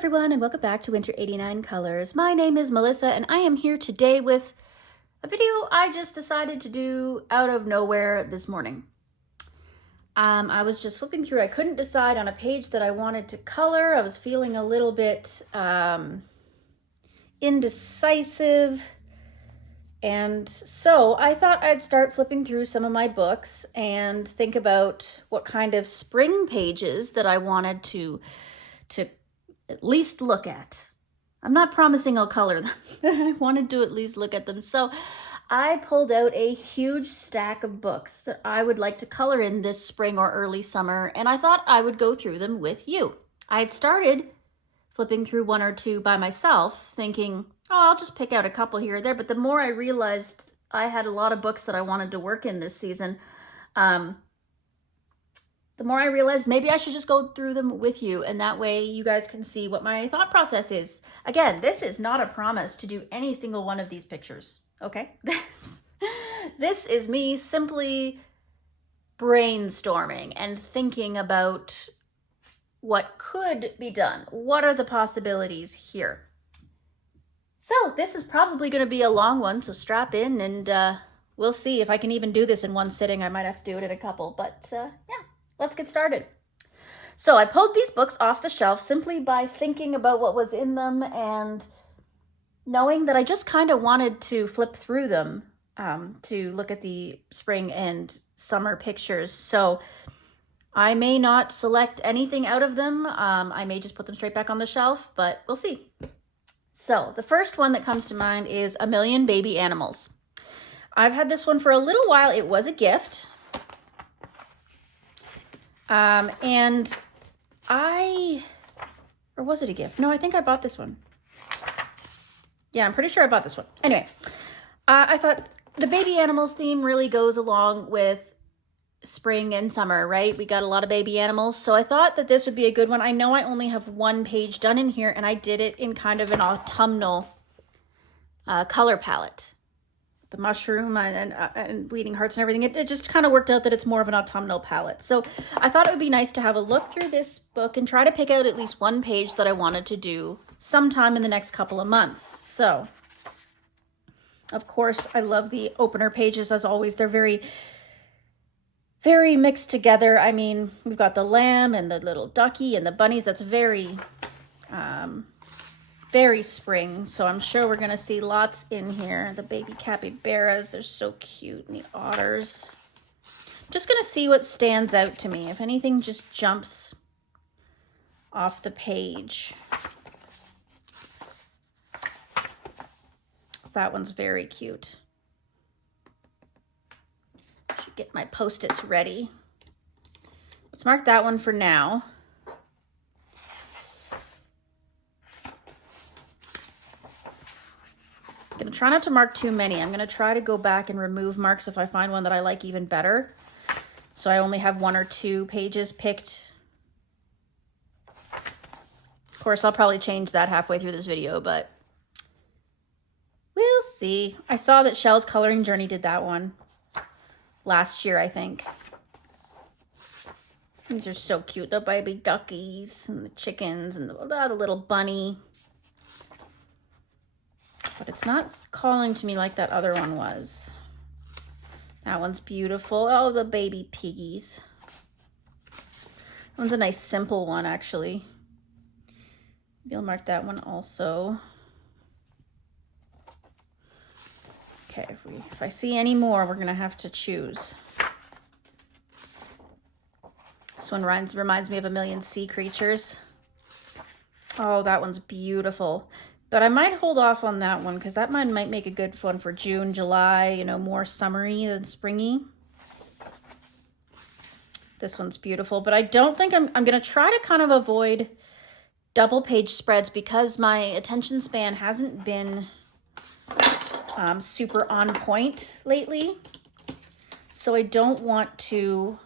everyone, and welcome back to Winter 89 Colors. My name is Melissa, and I am here today with a video I just decided to do out of nowhere this morning. I was just flipping through. I couldn't decide on a page that I wanted to color. I was feeling a little bit indecisive, and so I thought I'd start flipping through some of my books and think about what kind of spring pages that I wanted to at least look at. I'm not promising I'll color them, but I wanted to at least look at them. So I pulled out a huge stack of books that I would like to color in this spring or early summer, and I thought I would go through them with you. I had started flipping through one or two by myself, thinking, oh, I'll just pick out a couple here or there, but the more I realized I had a lot of books that I wanted to work in this season, the more I realized maybe I should just go through them with you, and that way you guys can see what my thought process is. Again, this is not a promise to do any single one of these pictures, okay? This is me simply brainstorming and thinking about what could be done. What are the possibilities here? So this is probably going to be a long one, so strap in, and we'll see if I can even do this in one sitting. I might have to do it in a couple, but yeah. Let's get started. So I pulled these books off the shelf simply by thinking about what was in them and knowing that I just kind of wanted to flip through them to look at the spring and summer pictures. So I may not select anything out of them. I may just put them straight back on the shelf, but we'll see. So the first one that comes to mind is A Million Baby Animals. I've had this one for a little while. It was a gift. Or was it a gift? No, I think I bought this one. Yeah, I'm pretty sure I bought this one. Anyway, I thought the baby animals theme really goes along with spring and summer, right? We got a lot of baby animals, so I thought that this would be a good one. I know I only have one page done in here, and I did it in kind of an autumnal color palette. The mushroom and bleeding hearts and everything. It just kind of worked out that it's more of an autumnal palette. So I thought it would be nice to have a look through this book and try to pick out at least one page that I wanted to do sometime in the next couple of months. So, of course, I love the opener pages as always. They're very, very mixed together. I mean, we've got the lamb and the little ducky and the bunnies. That's very spring, so I'm sure we're gonna see lots in here. The baby capybaras, they're so cute, and the otters. I'm just gonna see what stands out to me, if anything just jumps off the page. That one's very cute. Should get my Post-its ready. Let's mark that one for now. I'm gonna try not to mark too many. I'm gonna try to go back and remove marks if I find one that I like even better. So I only have one or two pages picked. Of course, I'll probably change that halfway through this video, but we'll see. I saw that Shell's Coloring Journey did that one last year, I think. These are so cute, the baby duckies and the chickens and the little bunny. But it's not calling to me like that other one was. That one's beautiful. Oh, the baby piggies. That one's a nice simple one, actually. Maybe I'll mark that one also. Okay, if I see any more, we're gonna have to choose. This one reminds me of A Million Sea Creatures. Oh, that one's beautiful. But I might hold off on that one because that one might make a good one for June, July, you know, more summery than springy. This one's beautiful, but I don't think I'm going to try to kind of avoid double page spreads because my attention span hasn't been super on point lately. So I don't want to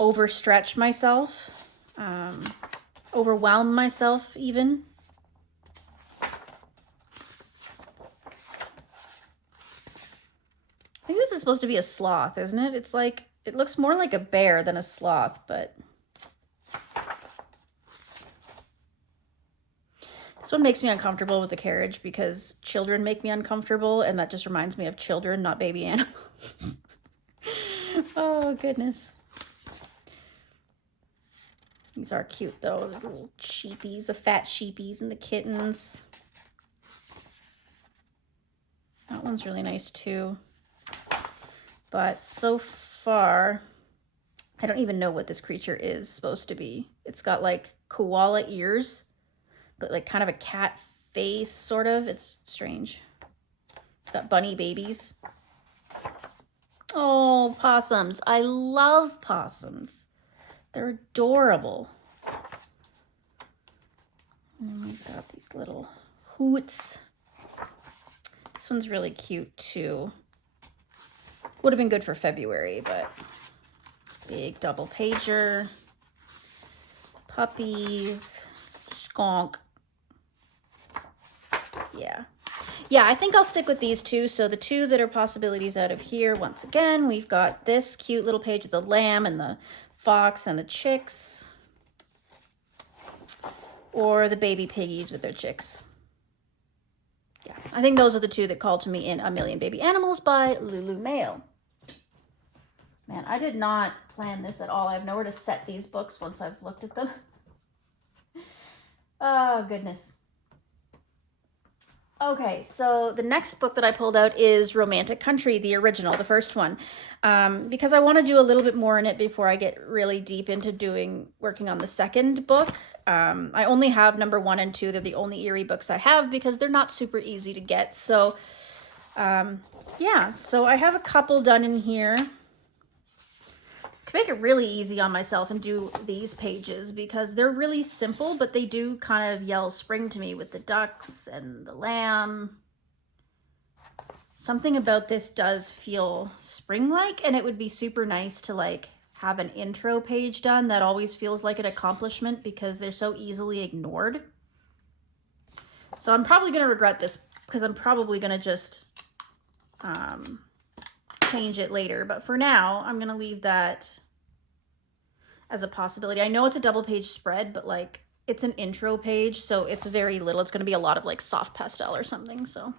overstretch myself, overwhelm myself even. I think this is supposed to be a sloth, isn't it? It's like, it looks more like a bear than a sloth, but This one makes me uncomfortable with the carriage because children make me uncomfortable, and that just reminds me of children, not baby animals. Oh, goodness. These are cute, though. The little sheepies, the fat sheepies and the kittens. That one's really nice, too. But so far, I don't even know what this creature is supposed to be. It's got, like, koala ears, but, like, kind of a cat face, sort of. It's strange. It's got bunny babies. Oh, possums. I love possums. They're adorable. And we've got these little hoots. This one's really cute too. Would have been good for February, but big double pager. Puppies. Skunk. Yeah. Yeah, I think I'll stick with these two. So the two that are possibilities out of here, once again, we've got this cute little page with the lamb and the fox and the chicks, or the baby piggies with their chicks. Yeah, I think those are the two that called to me in A Million Baby Animals by Lulu Mayo. Man, I did not plan this at all. I have nowhere to set these books once I've looked at them. Oh, goodness. Okay, so the next book that I pulled out is Romantic Country, the original, the first one, because I want to do a little bit more in it before I get really deep into working on the second book. I only have number 1 and 2. They're the only Eerie books I have because they're not super easy to get. So, yeah, so I have a couple done in here. Make it really easy on myself and do these pages because they're really simple, but they do kind of yell spring to me with the ducks and the lamb. Something about this does feel spring-like, and it would be super nice to like have an intro page done. That always feels like an accomplishment because they're so easily ignored. So I'm probably going to regret this because I'm probably going to just change it later. But for now, I'm going to leave that as a possibility. I know it's a double page spread, but like it's an intro page, so it's very little. It's going to be a lot of like soft pastel or something. So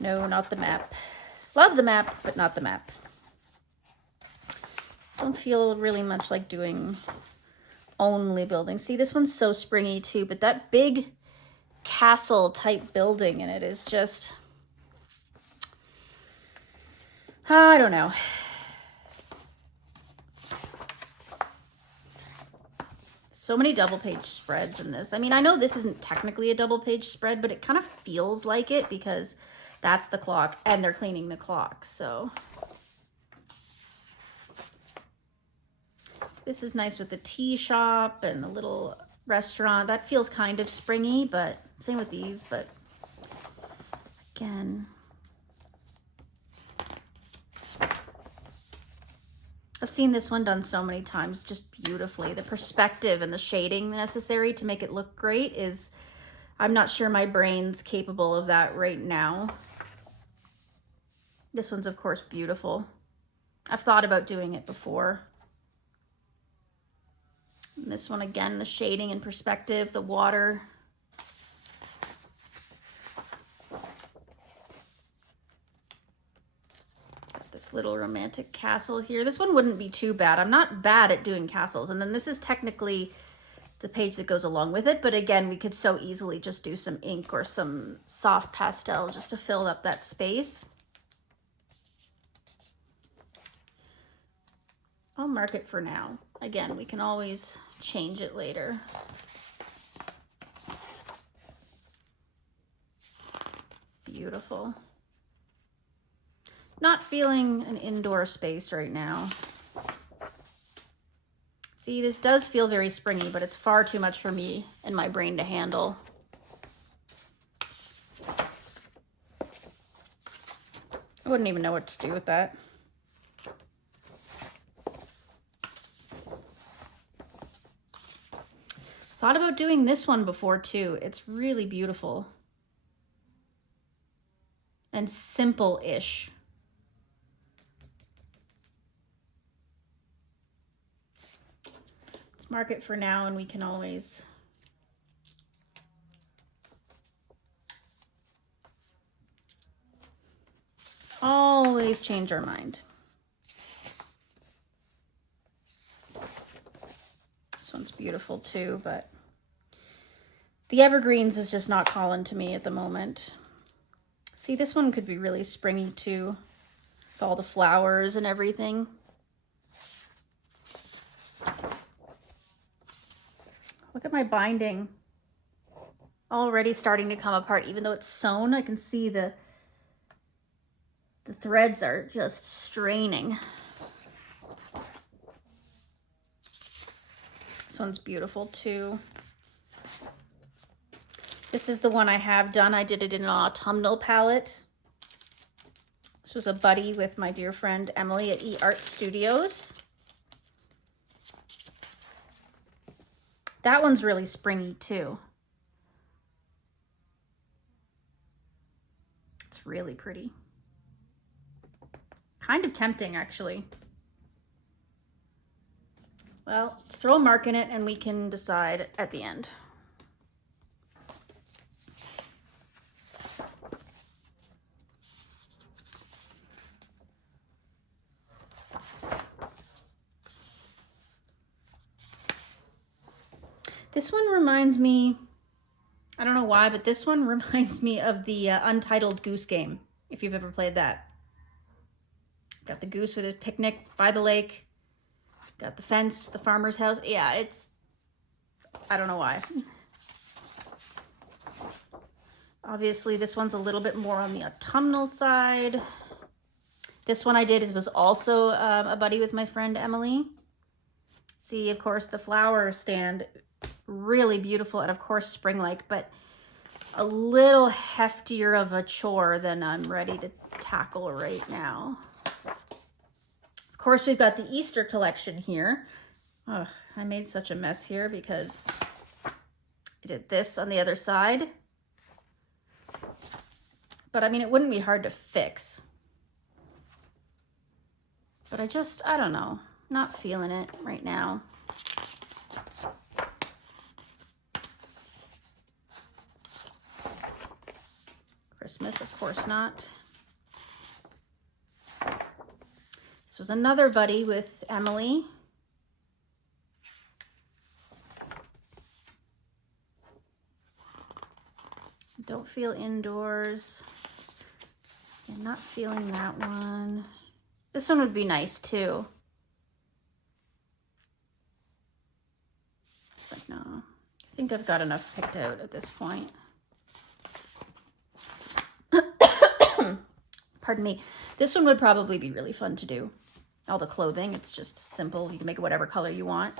no, not the map. Love the map, but not the map. Don't feel really much like doing only buildings. See, this one's so springy too, but that big castle type building in it is just, I don't know. So many double page spreads in this. I mean, I know this isn't technically a double page spread, but it kind of feels like it because that's the clock and they're cleaning the clock. So this is nice with the tea shop and the little restaurant. That feels kind of springy, but same with these. But again, I've seen this one done so many times, just beautifully. The perspective and the shading necessary to make it look great is, I'm not sure my brain's capable of that right now. This one's, of course, beautiful. I've thought about doing it before. And this one, again, the shading and perspective, the water. This little romantic castle here. This one wouldn't be too bad. I'm not bad at doing castles. And then this is technically the page that goes along with it. But again, we could so easily just do some ink or some soft pastel just to fill up that space. I'll mark it for now. Again, we can always change it later. Beautiful. Not feeling an indoor space right now. See, this does feel very springy, but it's far too much for me and my brain to handle. I wouldn't even know what to do with that. Thought about doing this one before too. It's really beautiful and simple-ish. Let's mark it for now, and we can always always change our mind. This one's beautiful too, but the evergreens is just not calling to me at the moment. See, this one could be really springy too, with all the flowers and everything. Look at my binding. Already starting to come apart. Even though it's sewn, I can see the threads are just straining. This one's beautiful too. This is the one I have done. I did it in an autumnal palette. This was a buddy with my dear friend Emily at eArt Studios. That one's really springy too. It's really pretty. Kind of tempting, actually. Well, let's throw a mark in it and we can decide at the end. This one reminds me, I don't know why, but this one reminds me of the Untitled Goose Game, if you've ever played that. Got the goose with his picnic by the lake. Got the fence, the farmer's house. Yeah, it's, I don't know why. Obviously, this one's a little bit more on the autumnal side. This one I did was also a buddy with my friend Emily. See, of course, the flower stand, really beautiful and of course spring-like, but a little heftier of a chore than I'm ready to tackle right now. Of course, we've got the Easter collection here. Oh, I made such a mess here because I did this on the other side. But I mean, it wouldn't be hard to fix. But I don't know, not feeling it right now. Christmas, of course not. This was another buddy with Emily. Don't feel indoors. I'm not feeling that one. This one would be nice too. But no, I think I've got enough picked out at this point. Pardon me. This one would probably be really fun to do. All the clothing, it's just simple. You can make it whatever color you want.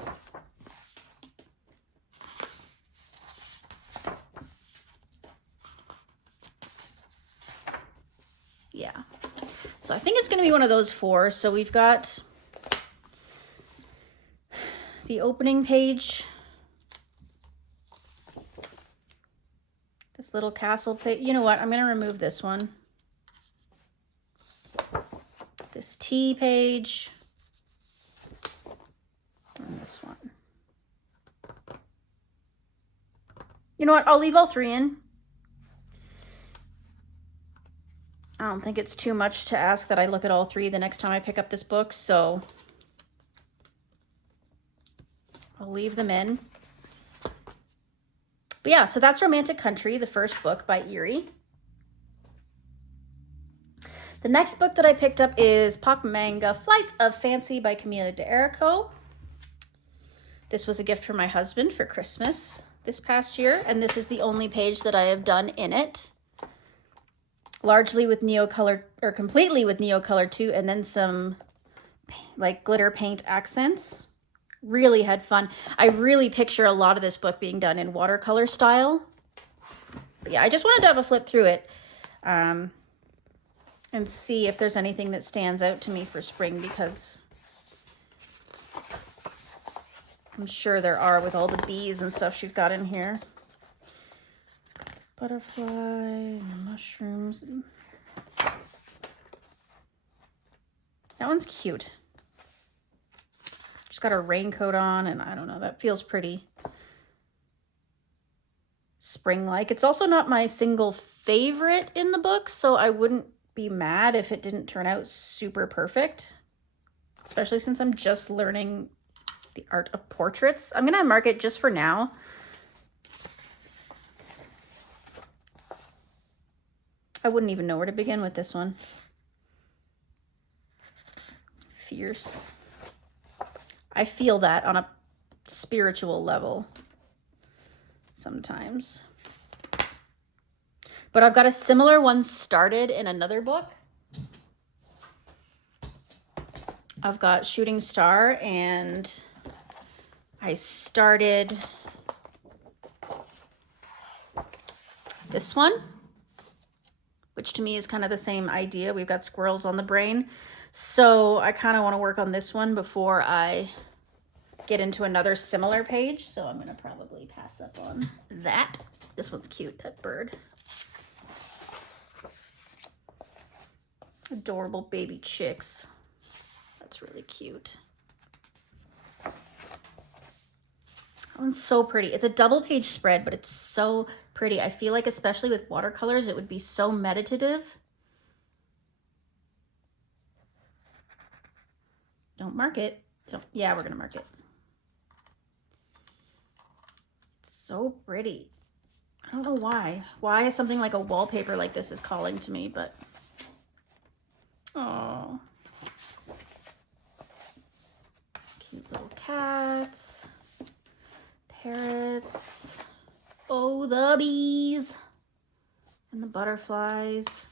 Yeah. So I think it's going to be one of those four. So we've got the opening page. This little castle page. You know what? I'm going to remove this one. This tea page. And this one. You know what? I'll leave all three in. I don't think it's too much to ask that I look at all three the next time I pick up this book, so I'll leave them in. But yeah, so that's Romantic Country, the first book by Eerie. The next book that I picked up is Pop Manga Flights of Fancy by Kameliya Angelkova. This was a gift from my husband for Christmas this past year, and this is the only page that I have done in it. Largely with Neocolor, or completely with Neocolor too, and then some like glitter paint accents. Really had fun. I really picture a lot of this book being done in watercolor style. But yeah, I just wanted to have a flip through it and see if there's anything that stands out to me for spring, because I'm sure there are with all the bees and stuff she's got in here. Butterfly and mushrooms. That one's cute. She's got her raincoat on, and I don't know, that feels pretty spring-like. It's also not my single favorite in the book, so I wouldn't be mad if it didn't turn out super perfect, especially since I'm just learning the art of portraits. I'm gonna mark it just for now. I wouldn't even know where to begin with this one. Fierce. I feel that on a spiritual level sometimes. But I've got a similar one started in another book. I've got Shooting Star, and I started this one, which to me is kind of the same idea. We've got squirrels on the brain. So I kind of want to work on this one before I get into another similar page. So I'm going to probably pass up on that. This one's cute, that bird. Adorable baby chicks. That's really cute. That one's so pretty. It's a double page spread, but it's so pretty. I feel like especially with watercolors, it would be so meditative. Don't mark it. Yeah, we're gonna mark it. It's so pretty. I don't know why. Why something like a wallpaper like this is calling to me, but oh, cute little cats, parrots. Oh, the bees and the butterflies.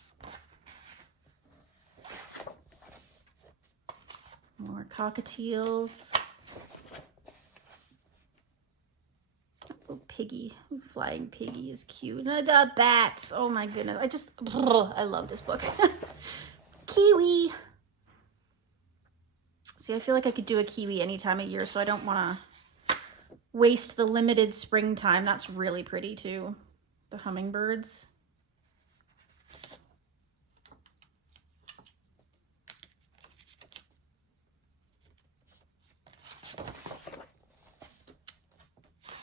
More cockatiels. Oh, piggy. Flying piggy is cute. The bats. Oh my goodness. I love this book. Kiwi. See, I feel like I could do a kiwi any time of year, so I don't want to waste the limited springtime. That's really pretty too. The hummingbirds.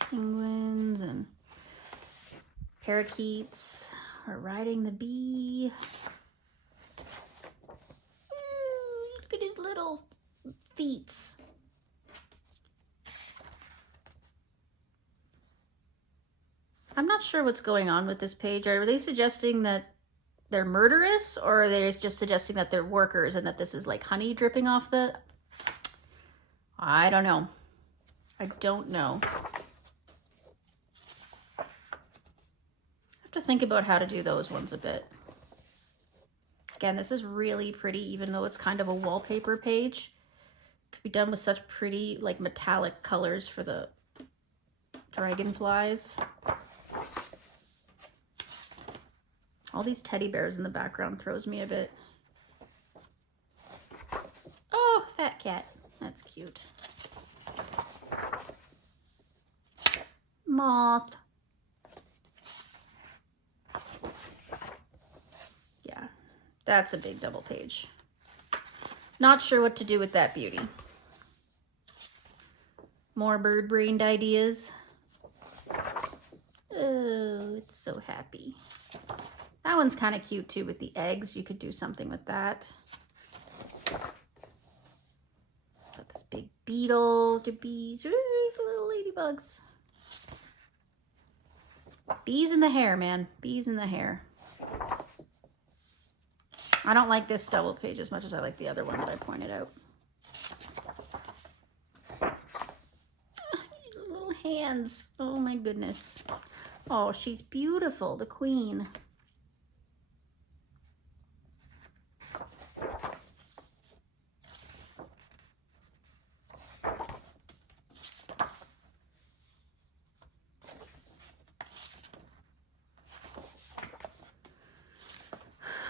Penguins and parakeets are riding the bee. Look at his little feet. I'm not sure what's going on with this page. Are they suggesting that they're murderous, or are they just suggesting that they're workers and that this is like honey dripping off the... I don't know. I don't know. To think about how to do those ones a bit. Again, this is really pretty, even though it's kind of a wallpaper page. It could be done with such pretty, like, metallic colors for the dragonflies. All these teddy bears in the background throws me a bit. Oh, fat cat. That's cute. Moth. That's a big double page. Not sure what to do with that beauty. More bird-brained ideas. Oh, it's so happy. That one's kind of cute too with the eggs. You could do something with that. Got this big beetle, the bees, little ladybugs. Bees in the hair, man. Bees in the hair. I don't like this double page as much as I like the other one that I pointed out. Little hands. Oh my goodness. Oh, she's beautiful, the queen.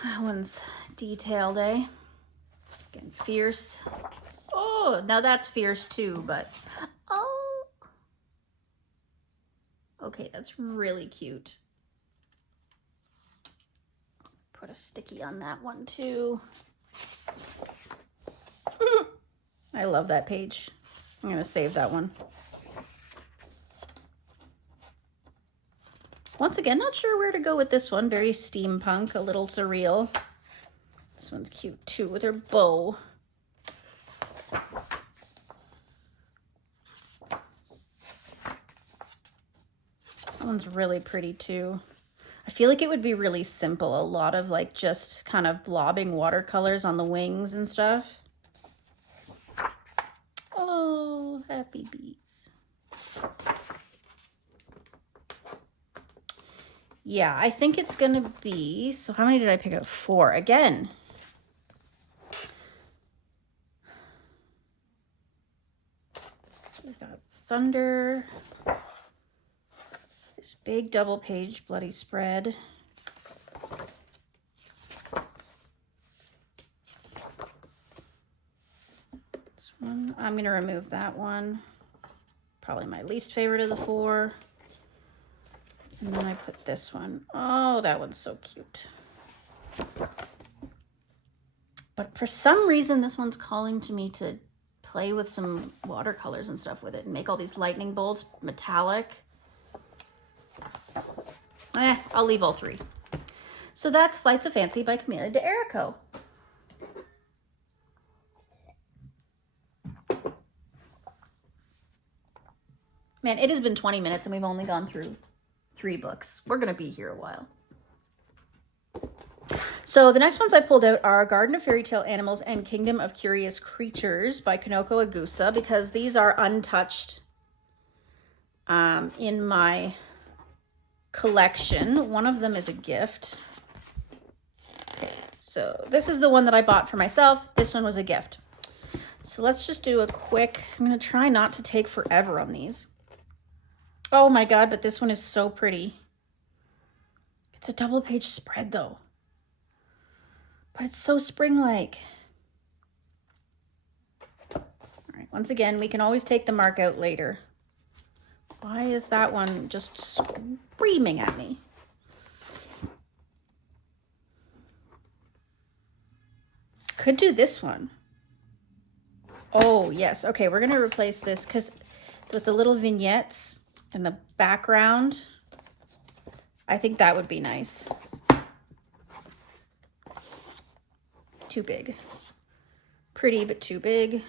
That one's detailed, eh? Again, fierce. Oh, now that's fierce too, but oh. Okay, that's really cute. Put a sticky on that one too. I love that page. I'm gonna save that one. Once again, not sure where to go with this one. Very steampunk, a little surreal. This one's cute too with her bow. That one's really pretty too. I feel like it would be really simple. A lot of like just kind of blobbing watercolors on the wings and stuff. Oh, happy bees. Yeah, I think it's gonna be, so how many did I pick up? 4 again. We've got Thunder, this big double page bloody spread. This one, I'm gonna remove that one. Probably my least favorite of the 4. And then I put this one. Oh, that one's so cute. But for some reason, this one's calling to me to play with some watercolors and stuff with it and make all these lightning bolts metallic. I'll leave all 3. So that's Flights of Fancy by Kameliya Angelkova. Man, it has been 20 minutes and we've only gone through 3 books. We're gonna be here a while. So the next ones I pulled out are Garden of Fairy Tale Animals and Kingdom of Curious Creatures by Kanoko Egusa, because these are untouched in my collection. One of them is a gift. Okay, so this is the one that I bought for myself. This one was a gift. So let's just do a quick, I'm gonna try not to take forever on these. Oh my God, but this one is so pretty. It's a double page spread though. But it's so spring-like. All right, once again, we can always take the mark out later. Why is that one just screaming at me? Could do this one. Oh, yes. Okay, we're going to replace this because with the little vignettes in the background, I think that would be nice. Too big. Pretty, but too big.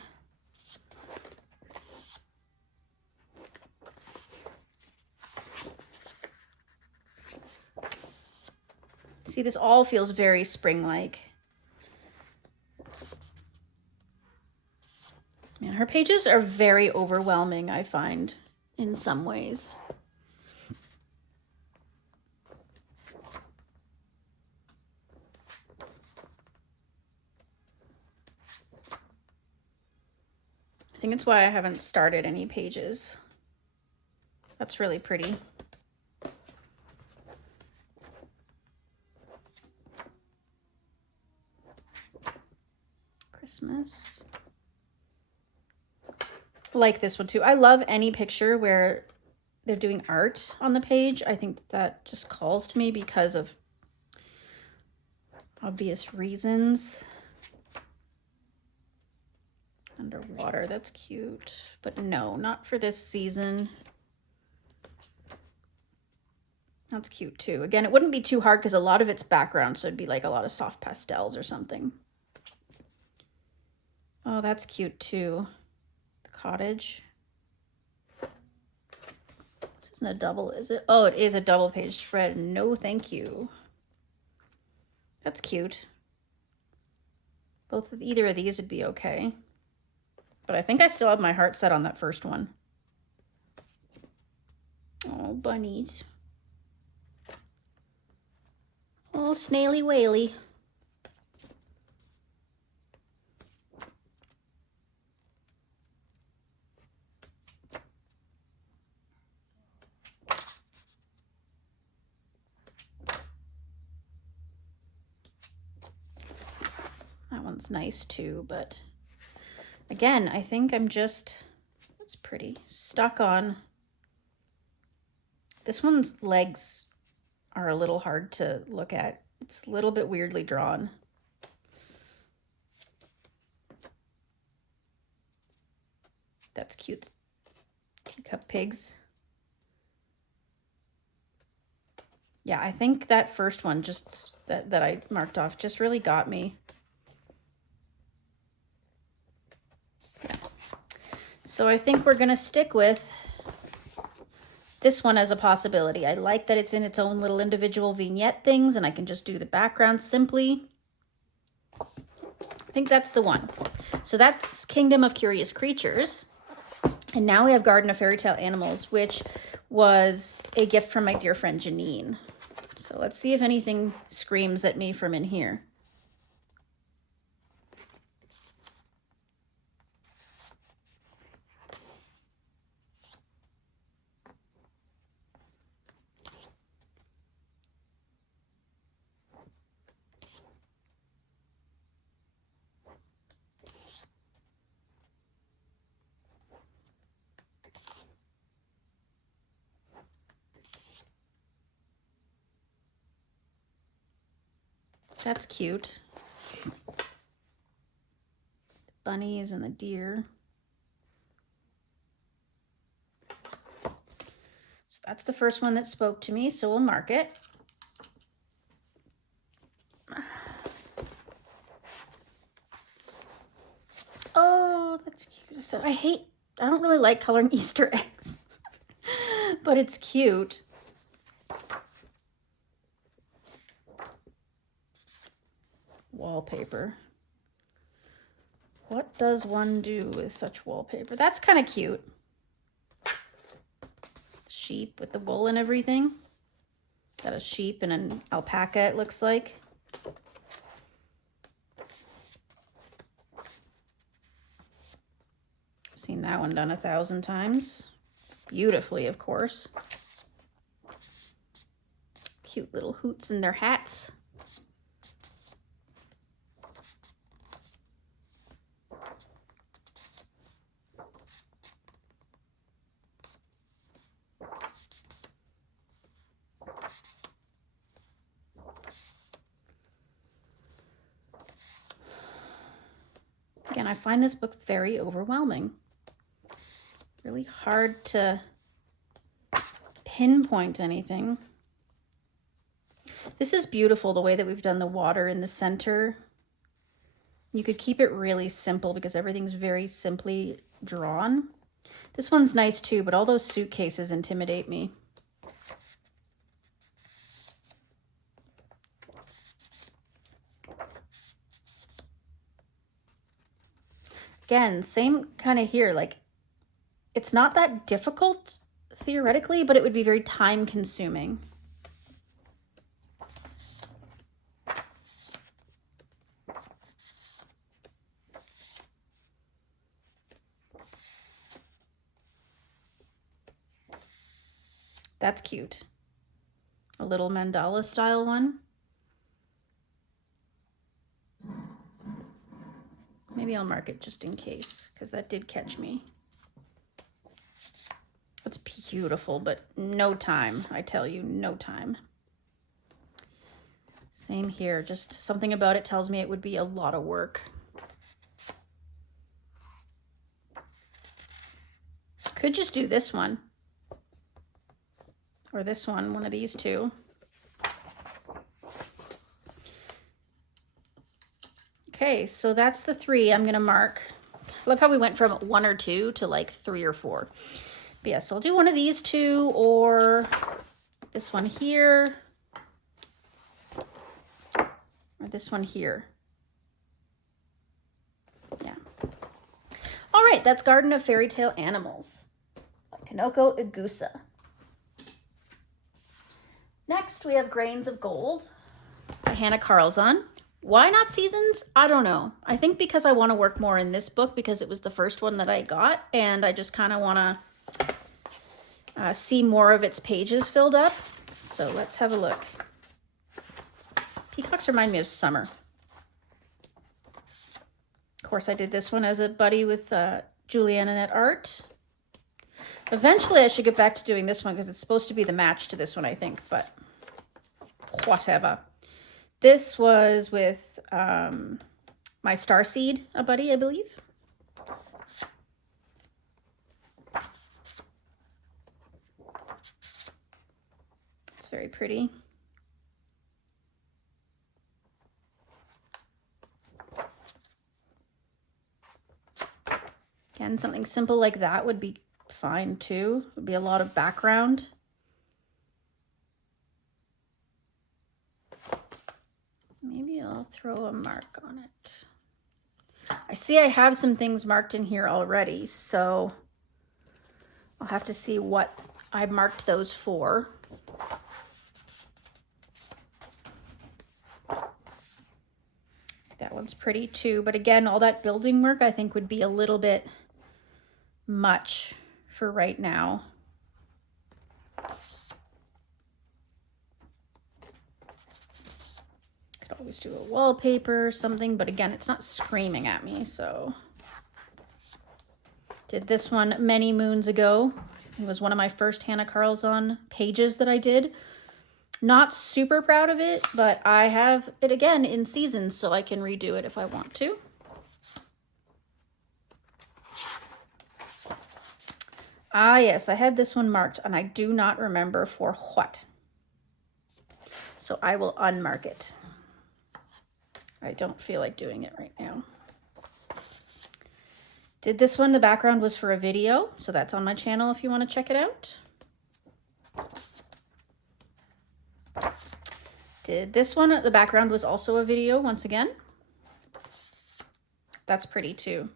See, this all feels very spring-like. Man, her pages are very overwhelming, I find, in some ways. I think it's why I haven't started any pages. That's really pretty. Christmas. I like this one too. I love any picture where they're doing art on the page. I think that just calls to me because of obvious reasons. Underwater, that's cute. But no, not for this season. That's cute too. Again, it wouldn't be too hard because a lot of it's background, so it'd be like a lot of soft pastels or something. Oh, that's cute too. The cottage. This isn't a double, is it? Oh, it is a double page spread. No, thank you. That's cute. Both of either of these would be okay. But I think I still have my heart set on that first one. Oh, bunnies. Oh, snaily whaley. That one's nice too, but again, I think I'm just, that's pretty, stuck on. This one's legs are a little hard to look at. It's a little bit weirdly drawn. That's cute. Teacup pigs. Yeah, I think that first one just that I marked off just really got me. So I think we're gonna stick with this one as a possibility. I like that it's in its own little individual vignette things and I can just do the background simply. I think that's the one. So that's Kingdom of Curious Creatures. And now we have Garden of Fairy Tale Animals, which was a gift from my dear friend Janine. So let's see if anything screams at me from in here. That's cute. The bunnies and the deer. So that's the first one that spoke to me, so we'll mark it. Oh, that's cute. So I don't really like coloring Easter eggs, but it's cute. Wallpaper. What does one do with such wallpaper? That's kind of cute. Sheep with the wool and everything. Got a sheep and an alpaca, it looks like. I've seen that one done 1,000 times. Beautifully, of course. Cute little hoots in their hats. Again, I find this book very overwhelming. Really hard to pinpoint anything. This is beautiful, the way that we've done the water in the center. You could keep it really simple because everything's very simply drawn. This one's nice too, but all those suitcases intimidate me. Again, same kind of here, like it's not that difficult theoretically, but it would be very time consuming. That's cute. A little mandala style one. Maybe I'll mark it just in case, because that did catch me. That's beautiful, but no time. I tell you, no time. Same here. Just something about it tells me it would be a lot of work. Could just do this one. Or this one of these two. Okay, so that's the 3 I'm gonna mark. I love how we went from 1 or 2 to like 3 or 4. But yeah, so I'll do one of these 2 or this one here. Or this one here. Yeah. All right, that's Garden of Fairy Tale Animals by Kanoko Egusa. Next, we have Grains of Gold by Hannah Carlzon. Why not seasons? I don't know. I think because I want to work more in this book because it was the first one that I got, and I just kind of want to see more of its pages filled up. So let's have a look. Peacocks remind me of summer. Of course, I did this one as a buddy with Juliana at Art. Eventually, I should get back to doing this one because it's supposed to be the match to this one, I think, but whatever. This was with my Starseed, a buddy, I believe. It's very pretty. Again, Again, something simple like that would be fine too. It would be a lot of background. Maybe I'll throw a mark on it. I see I have some things marked in here already, so I'll have to see what I marked those for. That one's pretty too, but again, all that building work I think would be a little bit much for right now. Could always do a wallpaper or something, but again, it's not screaming at me, so. Did this one many moons ago. It was one of my first Hannah Carlzon pages that I did. Not super proud of it, but I have it again in seasons, so I can redo it if I want to. Ah, yes, I had this one marked, and I do not remember for what. So I will unmark it. I don't feel like doing it right now. Did this one, the background was for a video, so that's on my channel if you want to check it out. Did this one, the background was also a video once again. That's pretty too.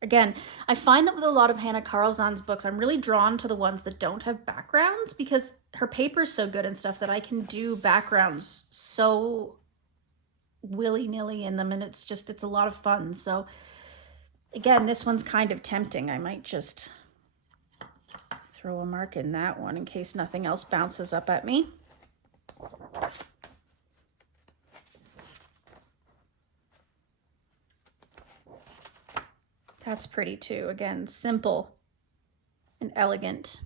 Again, I find that with a lot of Hannah Carlzon's books, I'm really drawn to the ones that don't have backgrounds because her paper's so good and stuff that I can do backgrounds so willy-nilly in them, and it's a lot of fun. So again, this one's kind of tempting. I might just throw a mark in that one in case nothing else bounces up at me. That's pretty too. Again, simple and elegant.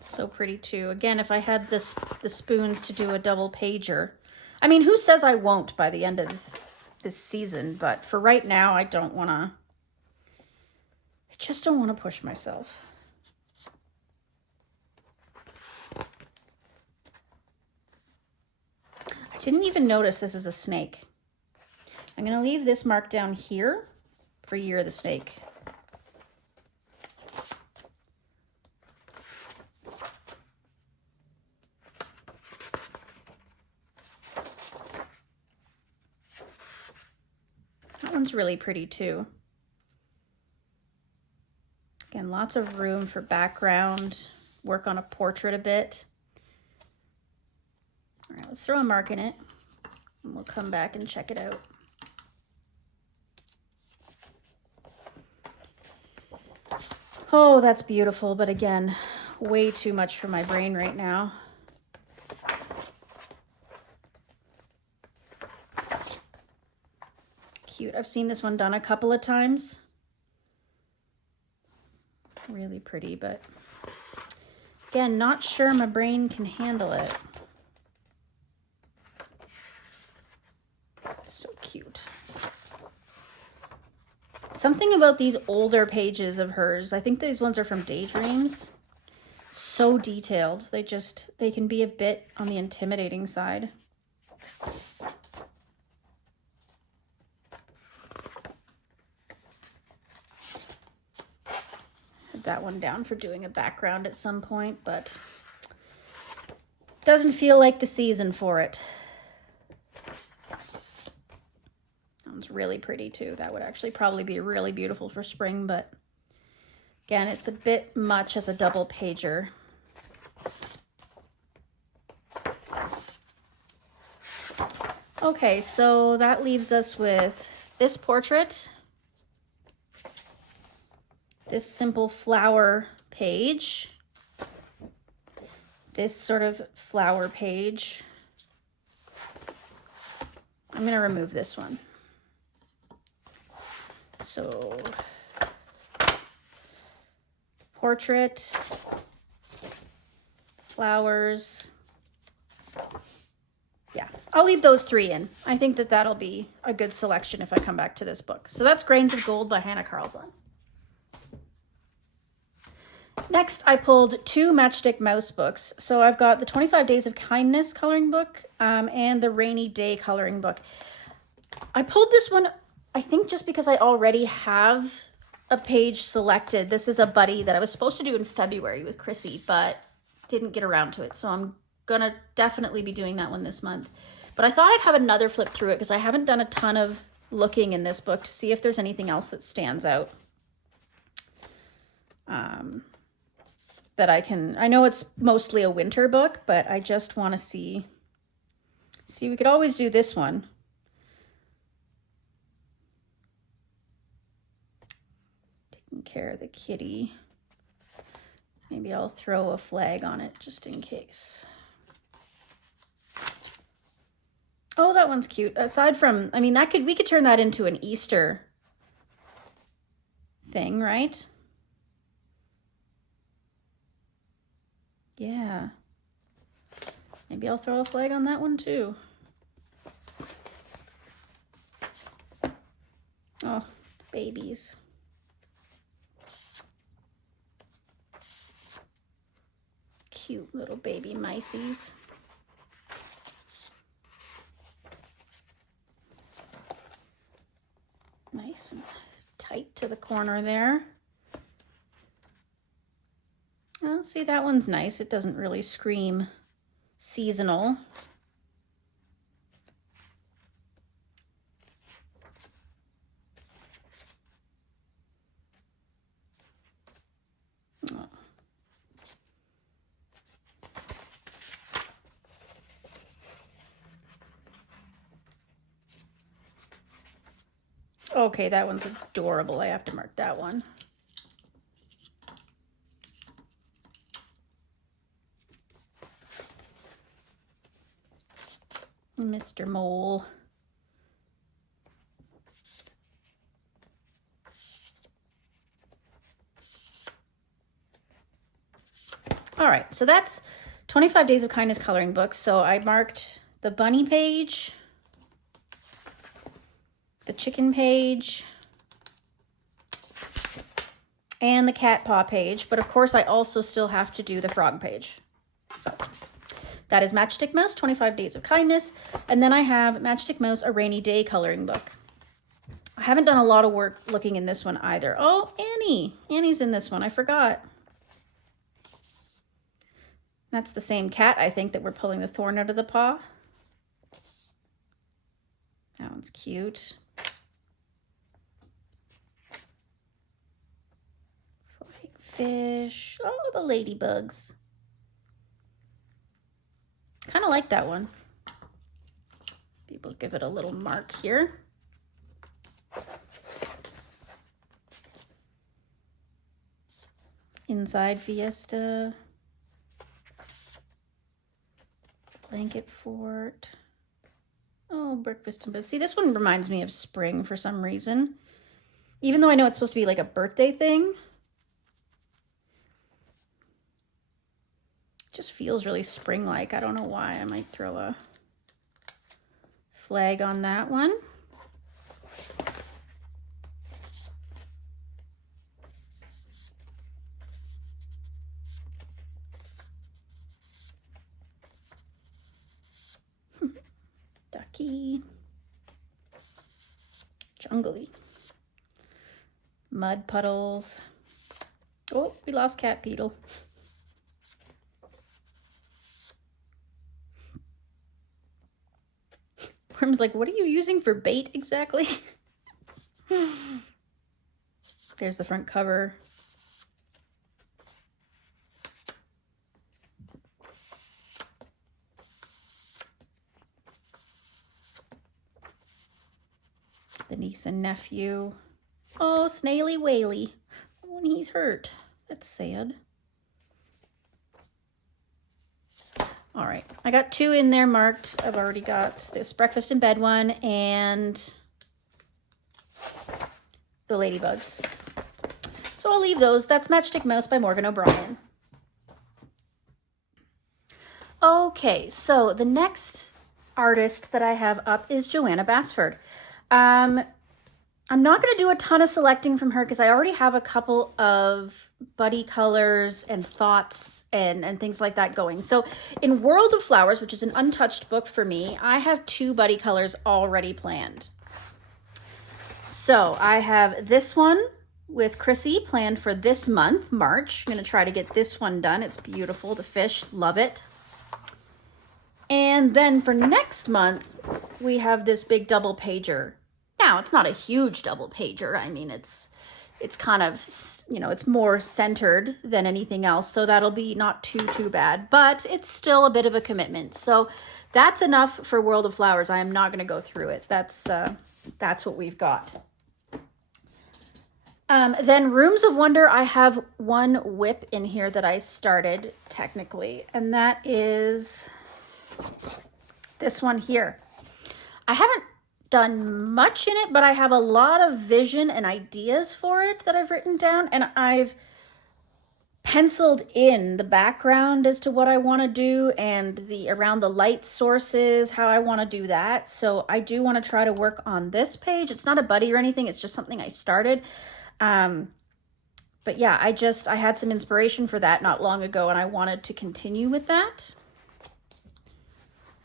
So pretty too. Again, if I had the spoons to do a double pager, I mean, who says I won't by the end of this season? But for right now, I just don't want to push myself. I didn't even notice this is a snake. I'm going to leave this mark down here for Year of the Snake. That one's really pretty too. Again, lots of room for background, work on a portrait a bit. All right, let's throw a mark in it and we'll come back and check it out. Oh, that's beautiful, but again, way too much for my brain right now. Cute. I've seen this one done a couple of times. Really pretty, but again, not sure my brain can handle it. So cute. Something about these older pages of hers, I think these ones are from Daydreams. So detailed. They can be a bit on the intimidating side. That one down for doing a background at some point, but doesn't feel like the season for it. That one's really pretty too. That would actually probably be really beautiful for spring, but again, it's a bit much as a double pager. Okay, so that leaves us with this portrait, this simple flower page, this sort of flower page. I'm going to remove this one. So, portrait, flowers. Yeah, I'll leave those 3 in. I think that that'll be a good selection if I come back to this book. So that's Grains of Gold by Hannah Carlson. Next, I pulled 2 Matchstick Mouse books. So I've got the 25 Days of Kindness coloring book and the Rainy Day coloring book. I pulled this one, I think, just because I already have a page selected. This is a buddy that I was supposed to do in February with Chrissy, but didn't get around to it. So I'm going to definitely be doing that one this month. But I thought I'd have another flip through it because I haven't done a ton of looking in this book to see if there's anything else that stands out. That I know it's mostly a winter book, but I just want to see, we could always do this one. Taking care of the kitty. Maybe I'll throw a flag on it just in case. Oh, that one's cute. Aside from, I mean, we could turn that into an Easter thing, right? Yeah. Maybe I'll throw a flag on that one too. Oh, babies. Cute little baby miceies. Nice and tight to the corner there. Oh, see, that one's nice. It doesn't really scream seasonal. Oh. Okay, that one's adorable. I have to mark that one. Mr. Mole. All right, so that's 25 Days of Kindness coloring book. So I marked the bunny page, the chicken page, and the cat paw page. But of course, I also still have to do the frog page. So that is Matchstick Mouse, 25 Days of Kindness. And then I have Matchstick Mouse, A Rainy Day coloring book. I haven't done a lot of work looking in this one either. Oh, Annie. Annie's in this one. I forgot. That's the same cat, I think, that we're pulling the thorn out of the paw. That one's cute. Flying fish. Oh, the ladybugs. Kind of like that one. People give it a little mark here. Inside Fiesta. Blanket Fort. Oh, breakfast and bed. See, this one reminds me of spring for some reason. Even though I know it's supposed to be like a birthday thing. It just feels really spring-like. I don't know why. I might throw a flag on that one. Ducky. Jungly. Mud puddles. Oh, we lost Cat Beetle. Worm's like, what are you using for bait exactly? There's the front cover. The niece and nephew. Oh, Snaily Whaley. Oh, and he's hurt. That's sad. All right, I got 2 in there marked. I've already got this breakfast in bed one and the ladybugs. So I'll leave those. That's Matchstick Mouse by Morgan O'Brien. Okay, so the next artist that I have up is Johanna Basford. I'm not going to do a ton of selecting from her because I already have a couple of buddy colors and thoughts and things like that going. So in World of Flowers, which is an untouched book for me, I have 2 buddy colors already planned. So I have this one with Chrissy planned for this month, March. I'm going to try to get this one done. It's beautiful. The fish, love it. And then for next month, we have this big double pager. Now, it's not a huge double pager. I mean, it's kind of, you know, it's more centered than anything else. So that'll be not too bad, but it's still a bit of a commitment. So that's enough for World of Flowers. I am not going to go through it. That's what we've got. Then Rooms of Wonder, I have one whip in here that I started technically, and that is this one here. I haven't done much in it, but I have a lot of vision and ideas for it that I've written down, and I've penciled in the background as to what I want to do and around the light sources, how I want to do that. So I do want to try to work on this page. It's not a buddy or anything. It's just something I started. But yeah, I had some inspiration for that not long ago, and I wanted to continue with that.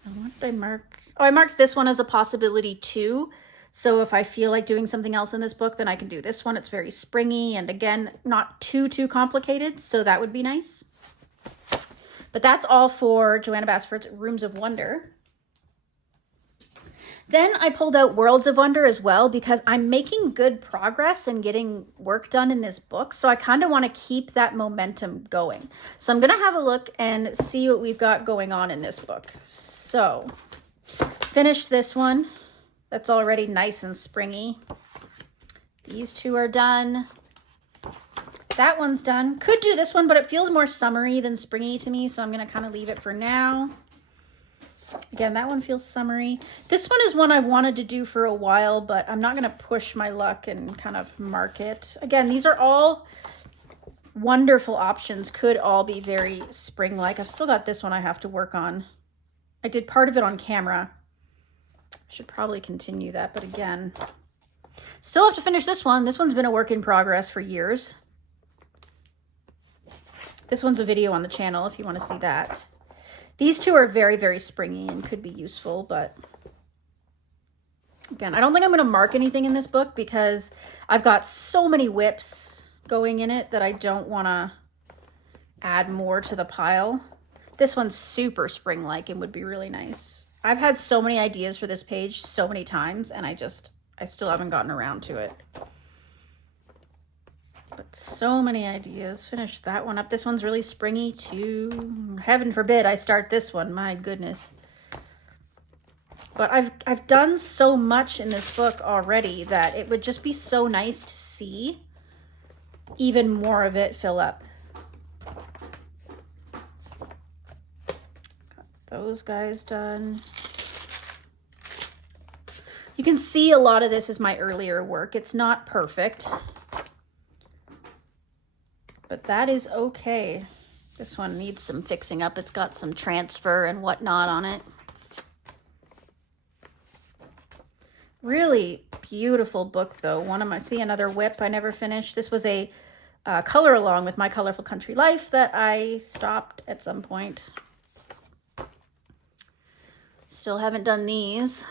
And what did I mark? Oh, I marked this one as a possibility too. So if I feel like doing something else in this book, then I can do this one. It's very springy and again, not too complicated. So that would be nice. But that's all for Johanna Basford's Rooms of Wonder. Then I pulled out Worlds of Wonder as well because I'm making good progress and getting work done in this book. So I kind of want to keep that momentum going. So I'm going to have a look and see what we've got going on in this book. So finished this one. That's already nice and springy. These 2 are done. That one's done. Could do this one, but it feels more summery than springy to me. So I'm going to kind of leave it for now. Again, that one feels summery. This one is one I've wanted to do for a while, but I'm not going to push my luck and kind of mark it. Again, these are all wonderful options. Could all be very spring-like. I've still got this one I have to work on. I did part of it on camera. I should probably continue that, but again, still have to finish this one. This one's been a work in progress for years. This one's a video on the channel if you want to see that. These 2 are very springy and could be useful, but again, I don't think I'm going to mark anything in this book because I've got so many whips going in it that I don't want to add more to the pile. This one's super spring-like and would be really nice. I've had so many ideas for this page so many times, and I still haven't gotten around to it. But so many ideas. Finished that one up. This one's really springy too. Heaven forbid I start this one. My goodness. But I've done so much in this book already that it would just be so nice to see even more of it fill up. Got those guys done. You can see a lot of this is my earlier work. It's not perfect, but that is okay. This one needs some fixing up. It's got some transfer and whatnot on it. Really beautiful book though. See another whip I never finished. This was a color along with My Colorful Country Life that I stopped at some point. Still haven't done these.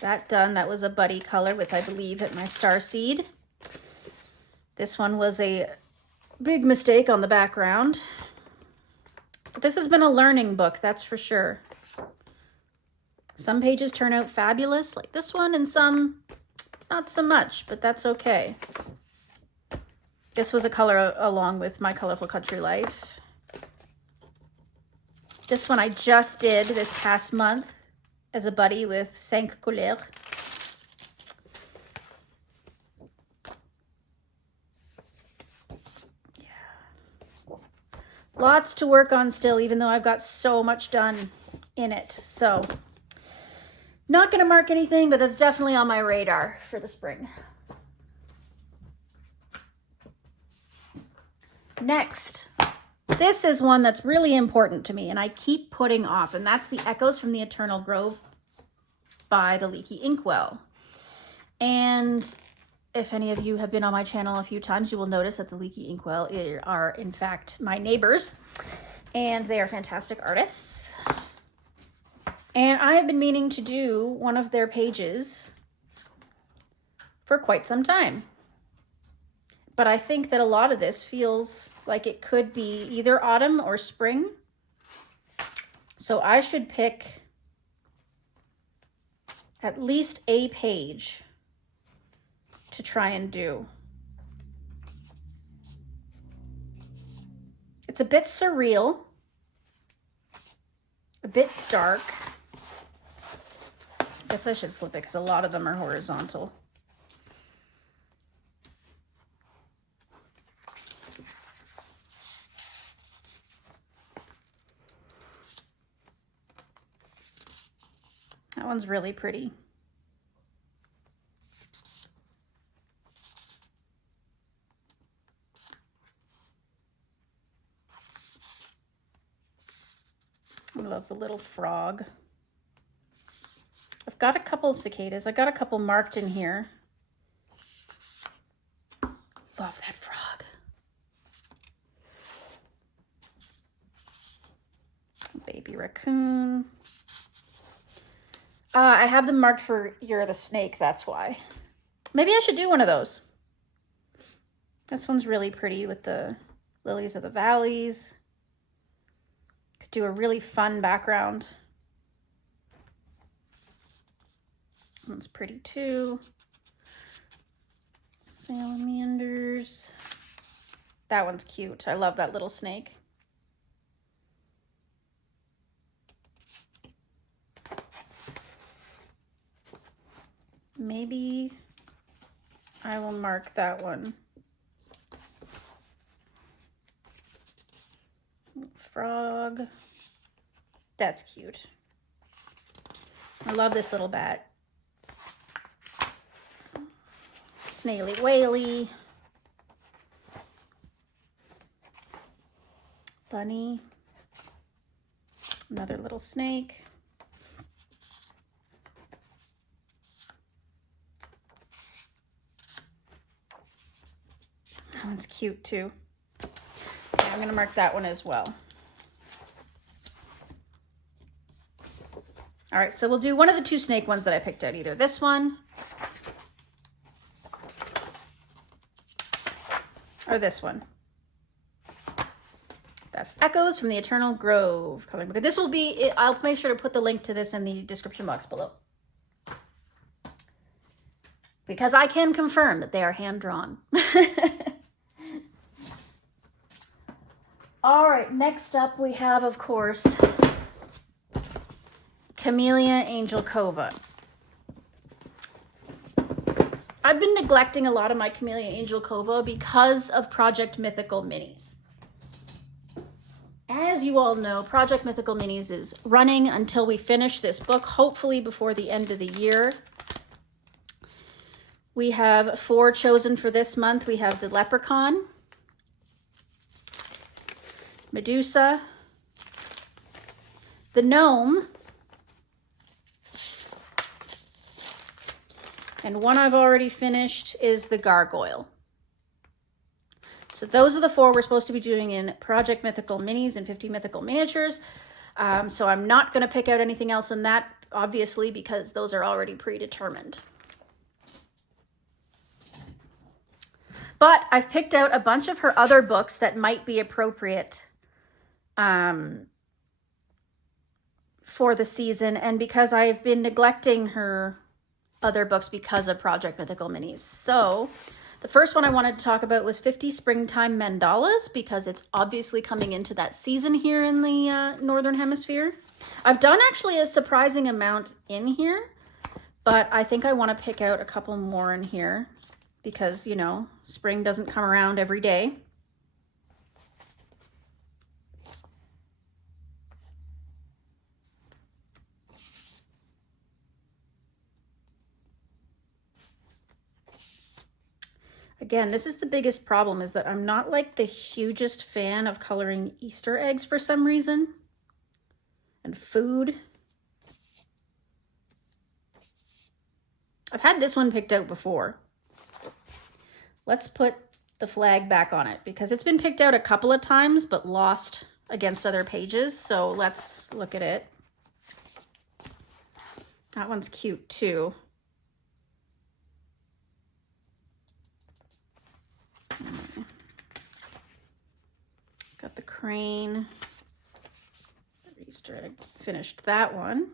That done. That was a buddy color with, I believe, my Starseed. This one was a big mistake on the background. But this has been a learning book, that's for sure. Some pages turn out fabulous, like this one, and some not so much, but that's okay. This was a color along with My Colorful Country Life. This one I just did this past month as a buddy with 5 couleurs. Yeah. Lots to work on still, even though I've got so much done in it. So, not going to mark anything, but that's definitely on my radar for the spring. Next, This is one that's really important to me and I keep putting off, and that's the Echoes from the Eternal Grove by the Leaky Inkwell. And if any of you have been on my channel a few times, you will notice that the Leaky Inkwell are in fact my neighbors, and they are fantastic artists. And I have been meaning to do one of their pages for quite some time. But I think that a lot of this feels like it could be either autumn or spring. So I should pick at least a page to try and do. It's a bit surreal, a bit dark. I guess I should flip it because a lot of them are horizontal. That one's really pretty. I love the little frog. I've got a couple of cicadas. I got a couple marked in here. Love that frog. Baby raccoon. I have them marked for You're the Snake, that's why. Maybe I should do one of those. This one's really pretty with the lilies of the valleys. Could do a really fun background. That's pretty too. Salamanders. That one's cute. I love that little snake. Maybe I will mark that one. Frog. That's cute. I love this little bat. Snaily Whaley. Bunny. Another little snake. That one's cute too. Okay, I'm gonna mark that one as well. All right, so we'll do one of the two snake ones that I picked out, either this one or this one. That's Echoes from the Eternal Grove coloring book. This will be, I'll make sure to put the link to this in the description box below, because I can confirm that they are hand-drawn. All right, next up we have, of course, Kameliya Angelkova. I've been neglecting a lot of my Kameliya Angelkova because of Project Mythical Minis. As you all know, Project Mythical Minis is running until we finish this book, hopefully before the end of the year. We have 4 chosen for this month. We have the Leprechaun, Medusa, the Gnome, and one I've already finished is the Gargoyle. So those are the 4 we're supposed to be doing in Project Mythical Minis and 50 Mythical Miniatures. So I'm not going to pick out anything else in that, obviously, because those are already predetermined. But I've picked out a bunch of her other books that might be appropriate for the season, and because I've been neglecting her other books because of Project Mythical Minis. So the first one I wanted to talk about was 50 Springtime Mandalas, because it's obviously coming into that season here in the Northern Hemisphere. I've done actually a surprising amount in here, but I think I want to pick out a couple more in here because, you know, spring doesn't come around every day. Again, this is the biggest problem, is that I'm not like the hugest fan of coloring Easter eggs for some reason. And food. I've had this one picked out before. Let's put the flag back on it because it's been picked out a couple of times but lost against other pages. So let's look at it. That one's cute too. Got the crane. Easter egg. Finished that one.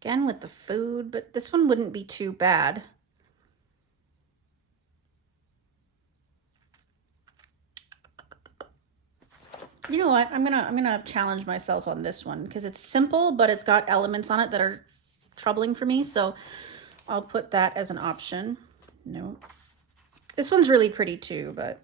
Again with the food, but this one wouldn't be too bad. You know what? I'm gonna challenge myself on this one because it's simple, but it's got elements on it that are troubling for me. So I'll put that as an option. No. This one's really pretty too, but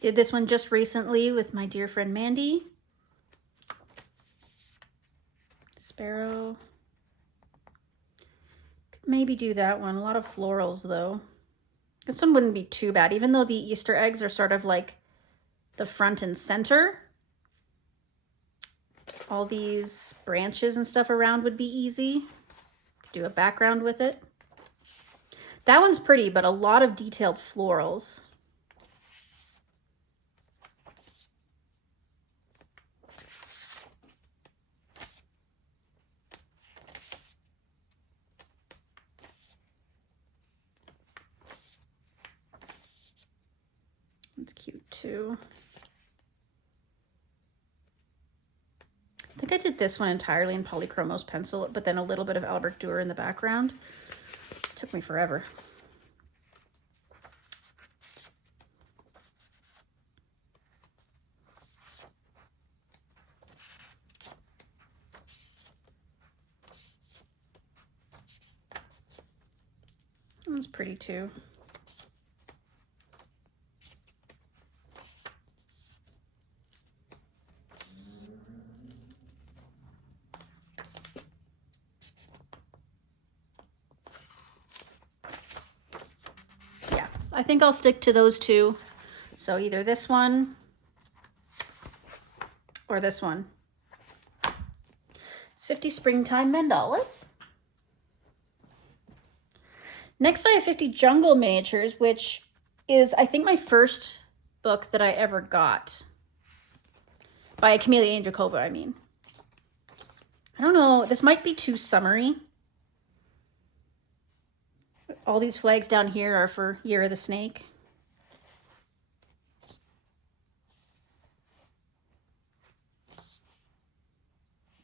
did this one just recently with my dear friend Mandy. Sparrow. Could maybe do that one. A lot of florals though. This one wouldn't be too bad, even though the Easter eggs are sort of like the front and center. All these branches and stuff around would be easy. Could do a background with it. That one's pretty, but a lot of detailed florals. It's cute too. I think I did this one entirely in Polychromos pencil, but then a little bit of Albert Dürer in the background. It took me forever. That one's pretty too. I think I'll stick to those two. So either this one or this one. It's 50 Springtime Mandalas. Next I have 50 Jungle Miniatures, which is I think my first book that I ever got. By Kameliya Angelkova, I mean. I don't know, this might be too summery. All these flags down here are for Year of the Snake.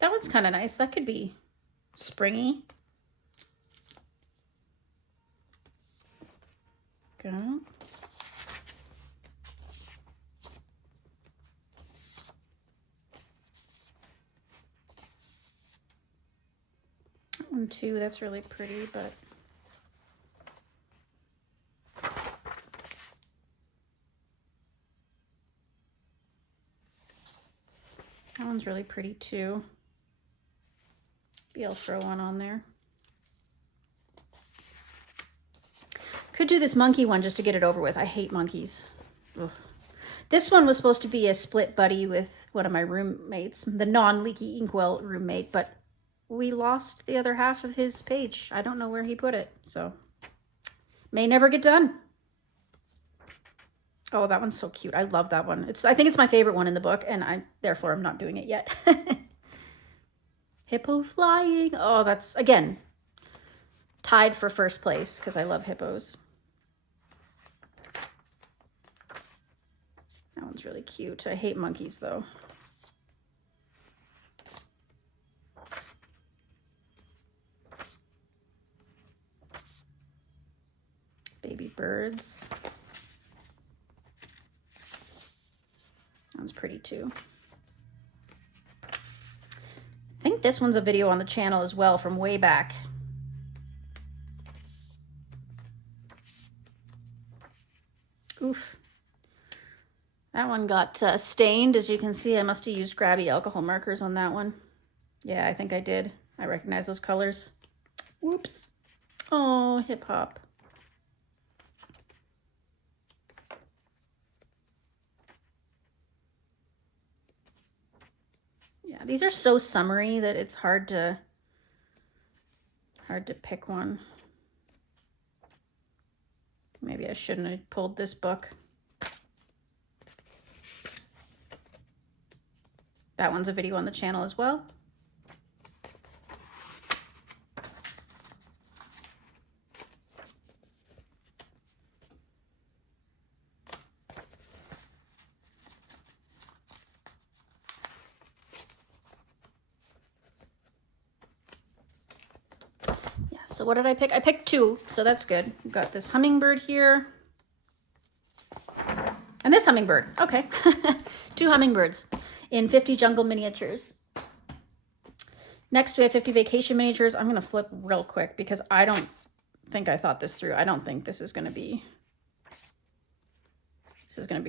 That one's kind of nice. That could be springy. Go. That one too, that's really pretty, but that one's really pretty too. Maybe I'll throw one on there. Could do this monkey one just to get it over with. I hate monkeys. Ugh. This one was supposed to be a split buddy with one of my roommates, the non-leaky inkwell roommate, but we lost the other half of his page. I don't know where he put it, so may never get done. Oh, that one's so cute. I love that one. I think it's my favorite one in the book, and therefore I'm not doing it yet. Hippo flying. Oh, that's, again, tied for first place because I love hippos. That one's really cute. I hate monkeys, though. Baby birds. That one's pretty, too. I think think this one's a video on the channel as well from way back. Oof. That one got stained. As you can see, I must have used grabby alcohol markers on that one. Yeah, I think I did. I recognize those colors. Whoops. Oh, hip hop. Yeah, these are so summery that it's hard to pick one. Maybe I shouldn't have pulled this book. That one's a video on the channel as well. Yeah, so what did I pick? I picked two, so that's good. We've got this hummingbird here. And this hummingbird. Okay. Two hummingbirds in 50 jungle miniatures. Next, we have 50 vacation miniatures. I'm going to flip real quick because I don't think I thought this through. I don't think this is going to be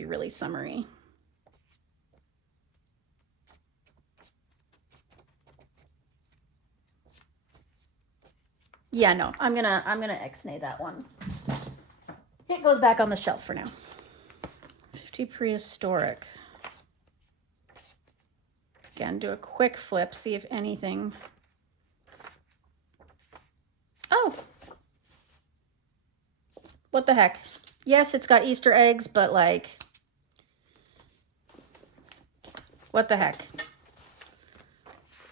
really summery. Yeah, no, I'm gonna X-nay that one. It goes back on the shelf for now. 50 prehistoric. Again, do a quick flip, see if anything. Oh, what the heck? Yes, it's got Easter eggs, but like, what the heck?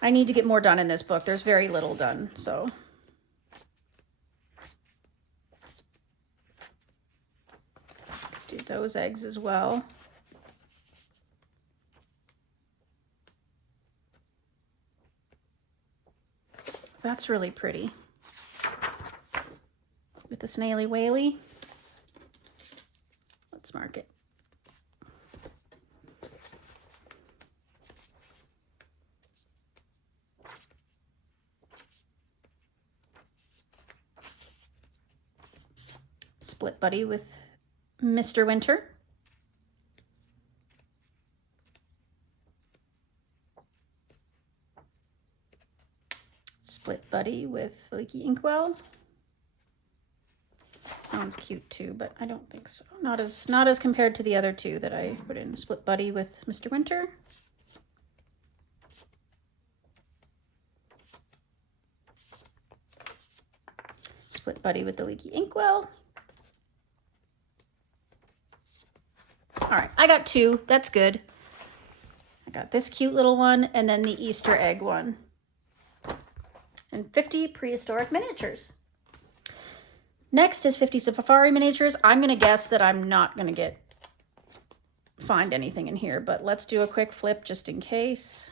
I need to get more done in this book. There's very little done, so. Do those eggs as well. That's really pretty. With the snaily whaley. Let's mark it. Split buddy with Mr. Winter. Split buddy with Leaky Inkwell. That one's cute too, but I don't think so. Not as compared to the other two that I put in. Split buddy with Mr. Winter. Split buddy with the Leaky Inkwell. All right, I got two. That's good. I got this cute little one and then the Easter egg one. And 50 prehistoric miniatures. Next is 50 safari miniatures. I'm going to guess that I'm not going to find anything in here, but let's do a quick flip just in case.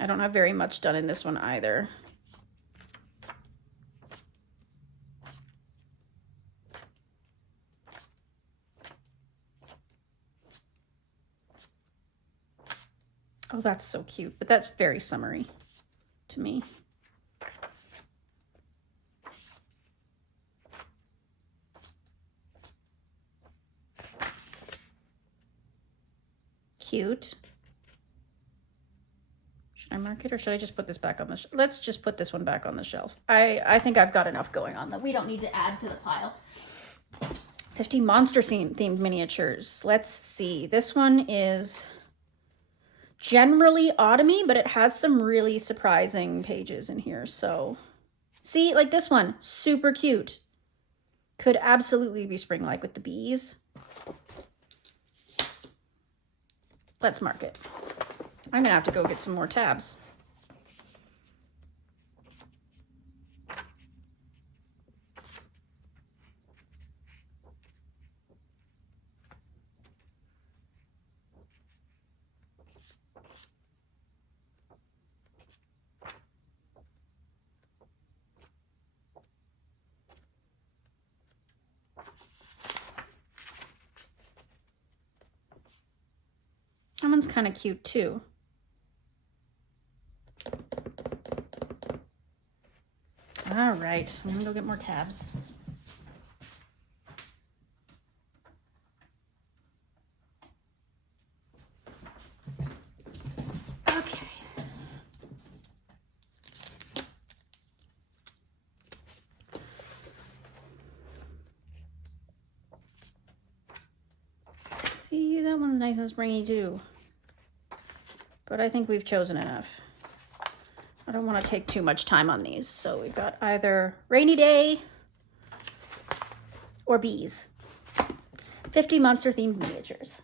I don't have very much done in this one either. Oh, that's so cute, but that's very summery to me. Cute. Should I mark it or should I just put this back on the shelf? Let's just put this one back on the shelf. I think I've got enough going on that we don't need to add to the pile. 50 monster themed miniatures. Let's see. This one is generally autumny, but it has some really surprising pages in here. So see, like this one, super cute. Could absolutely be spring-like with the bees. Let's mark it. I'm gonna have to go get some more tabs. That one's kind of cute too. All right, I'm gonna go get more tabs. Okay. See, that one's nice and springy too. But I think we've chosen enough. I don't want to take too much time on these. So we've got either Rainy Day or Bees. 50 monster themed miniatures.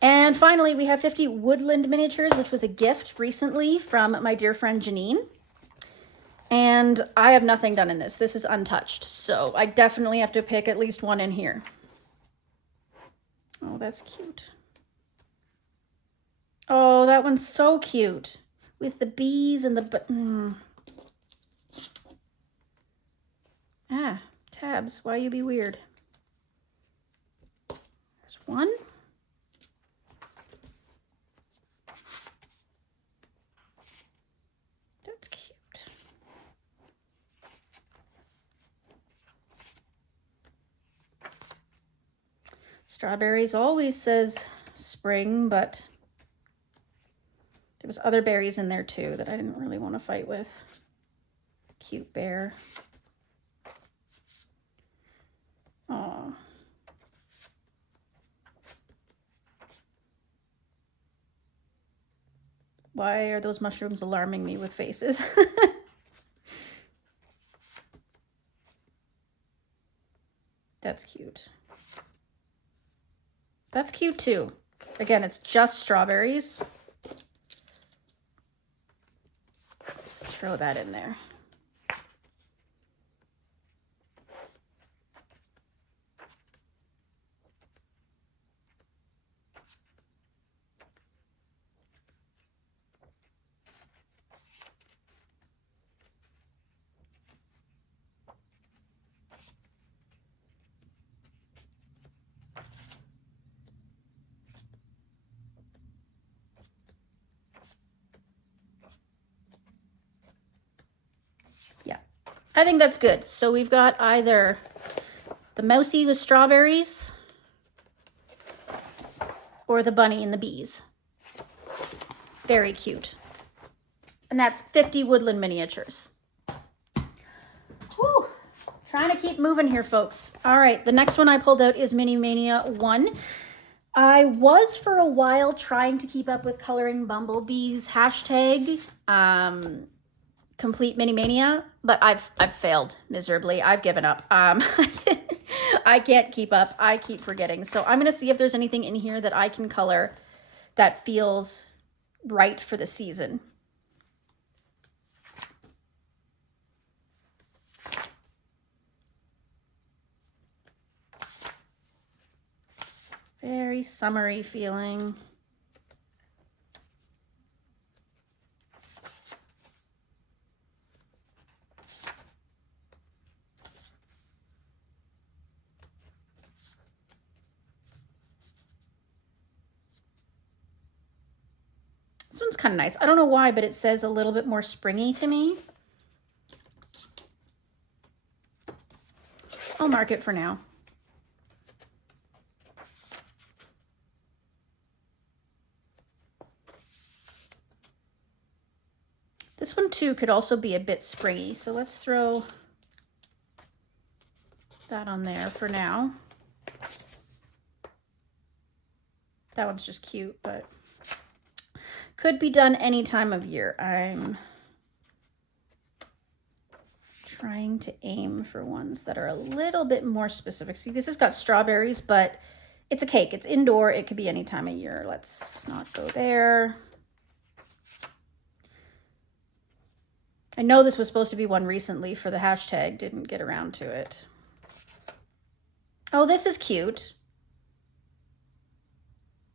And finally, we have 50 woodland miniatures, which was a gift recently from my dear friend Janine. And I have nothing done in this. This is untouched. So I definitely have to pick at least one in here. Oh, that's cute. Oh, that one's so cute. With the bees and the... Ah, tabs. Why you be weird? There's one. That's cute. Strawberries always says spring, but there was other berries in there too that I didn't really want to fight with. Cute bear. Aw. Why are those mushrooms alarming me with faces? That's cute. That's cute too. Again, it's just strawberries. Let's throw that in there. I think that's good. So we've got either the mousey with strawberries or the bunny and the bees. Very cute. And that's 50 woodland miniatures. Whew. Trying to keep moving here, folks. All right, the next one I pulled out is Mini Mania 1. I was for a while trying to keep up with Coloring Bumblebee's hashtag. Complete Mini Mania, but I've failed miserably. I've given up. I can't keep up. I keep forgetting. So I'm going to see if there's anything in here that I can color that feels right for the season. Very summery feeling. This one's kind of nice. I don't know why, but it says a little bit more springy to me. I'll mark it for now. This one too could also be a bit springy, so let's throw that on there for now. That one's just cute, but could be done any time of year. I'm trying to aim for ones that are a little bit more specific. See, this has got strawberries, but it's a cake. It's indoor. It could be any time of year. Let's not go there. I know this was supposed to be one recently for the hashtag. Didn't get around to it. Oh, this is cute.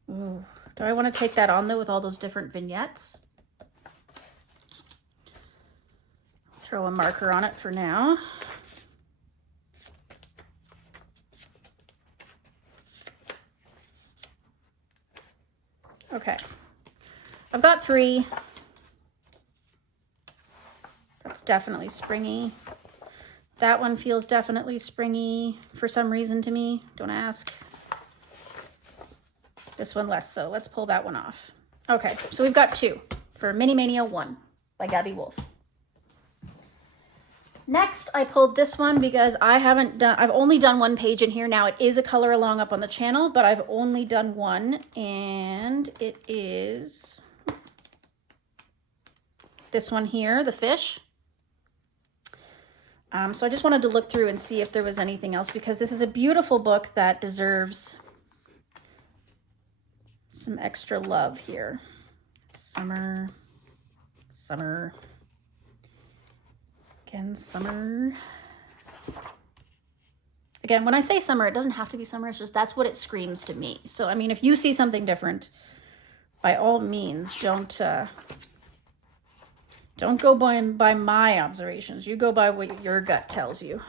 Ooh. Do I want to take that on though with all those different vignettes? Throw a marker on it for now. Okay. I've got 3. That's definitely springy. That one feels definitely springy for some reason to me. Don't ask. This one less so. Let's pull that one off. Okay, so we've got 2 for Mini Mania 1 by Gabi Wolf. Next, I pulled this one because I've only done 1 page in here. Now, it is a color along up on the channel, but I've only done 1, and it is this one here, the fish. So I just wanted to look through and see if there was anything else, because this is a beautiful book that deserves some extra love here. Summer, summer. Again, summer. Again, when I say summer, it doesn't have to be summer. It's just that's what it screams to me. So, I mean, if you see something different, by all means, don't go by my observations. You go by what your gut tells you.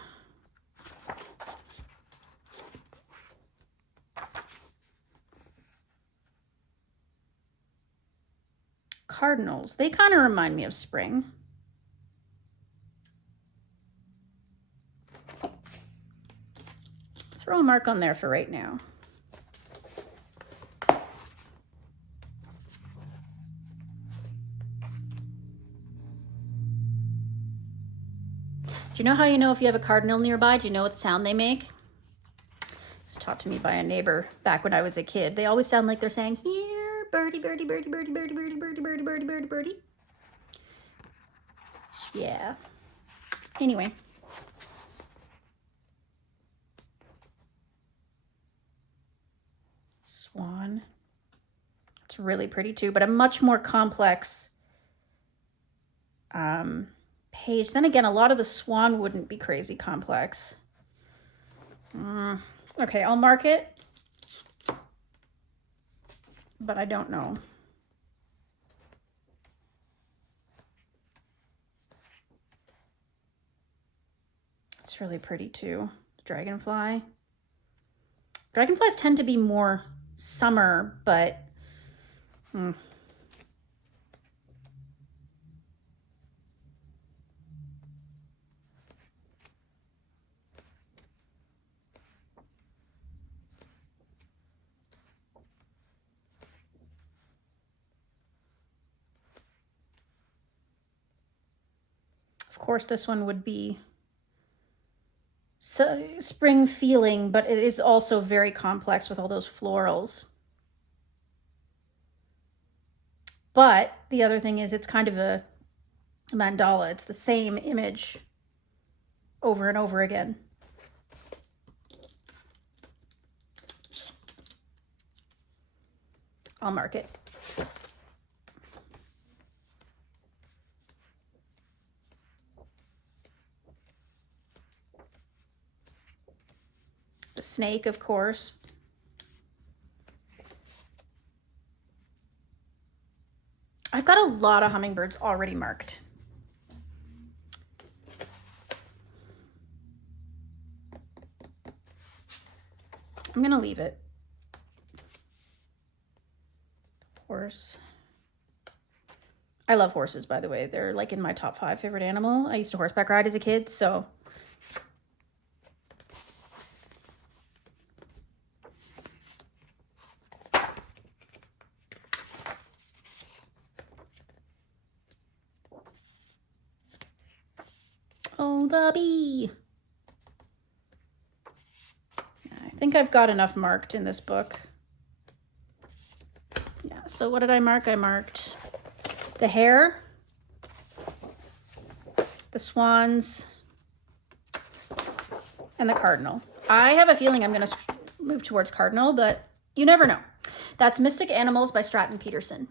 Cardinals. They kind of remind me of spring. Throw a mark on there for right now. Do you know how you know if you have a cardinal nearby? Do you know what sound they make? It was taught to me by a neighbor back when I was a kid. They always sound like they're saying, here, birdie, birdie, birdie, birdie, birdie, birdie, birdie, birdie, birdie, birdie, birdie. Yeah. Anyway. Swan. It's really pretty too, but a much more complex page. Then again, a lot of the swan wouldn't be crazy complex. Okay, I'll mark it, but I don't know. It's really pretty too. Dragonfly. Dragonflies tend to be more summer, but of course this one would be spring feeling, but it is also very complex with all those florals. But the other thing is it's kind of a mandala. It's the same image over and over again. I'll mark it. The snake, of course. I've got a lot of hummingbirds already marked. I'm gonna leave it. Horse. I love horses, by the way. They're like in my top 5 favorite animal. I used to horseback ride as a kid, so. Oh, the bee. I think I've got enough marked in this book. Yeah, so what did I mark? I marked the hare, the swans, and the cardinal. I have a feeling I'm going to move towards cardinal, but you never know. That's Mystic Animals by Stratton Peterson.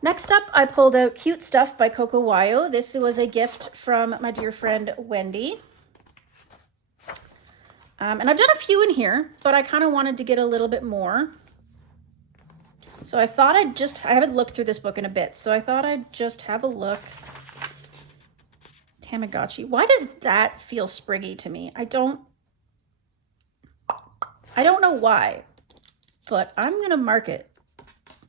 Next up, I pulled out Cute Stuff by Coco Wayo. This was a gift from my dear friend Wendy. And I've done a few in here, but I kind of wanted to get a little bit more. So I thought I haven't looked through this book in a bit, so I thought I'd just have a look. Tamagotchi. Why does that feel spriggy to me? I I don't know why, but I'm gonna mark it.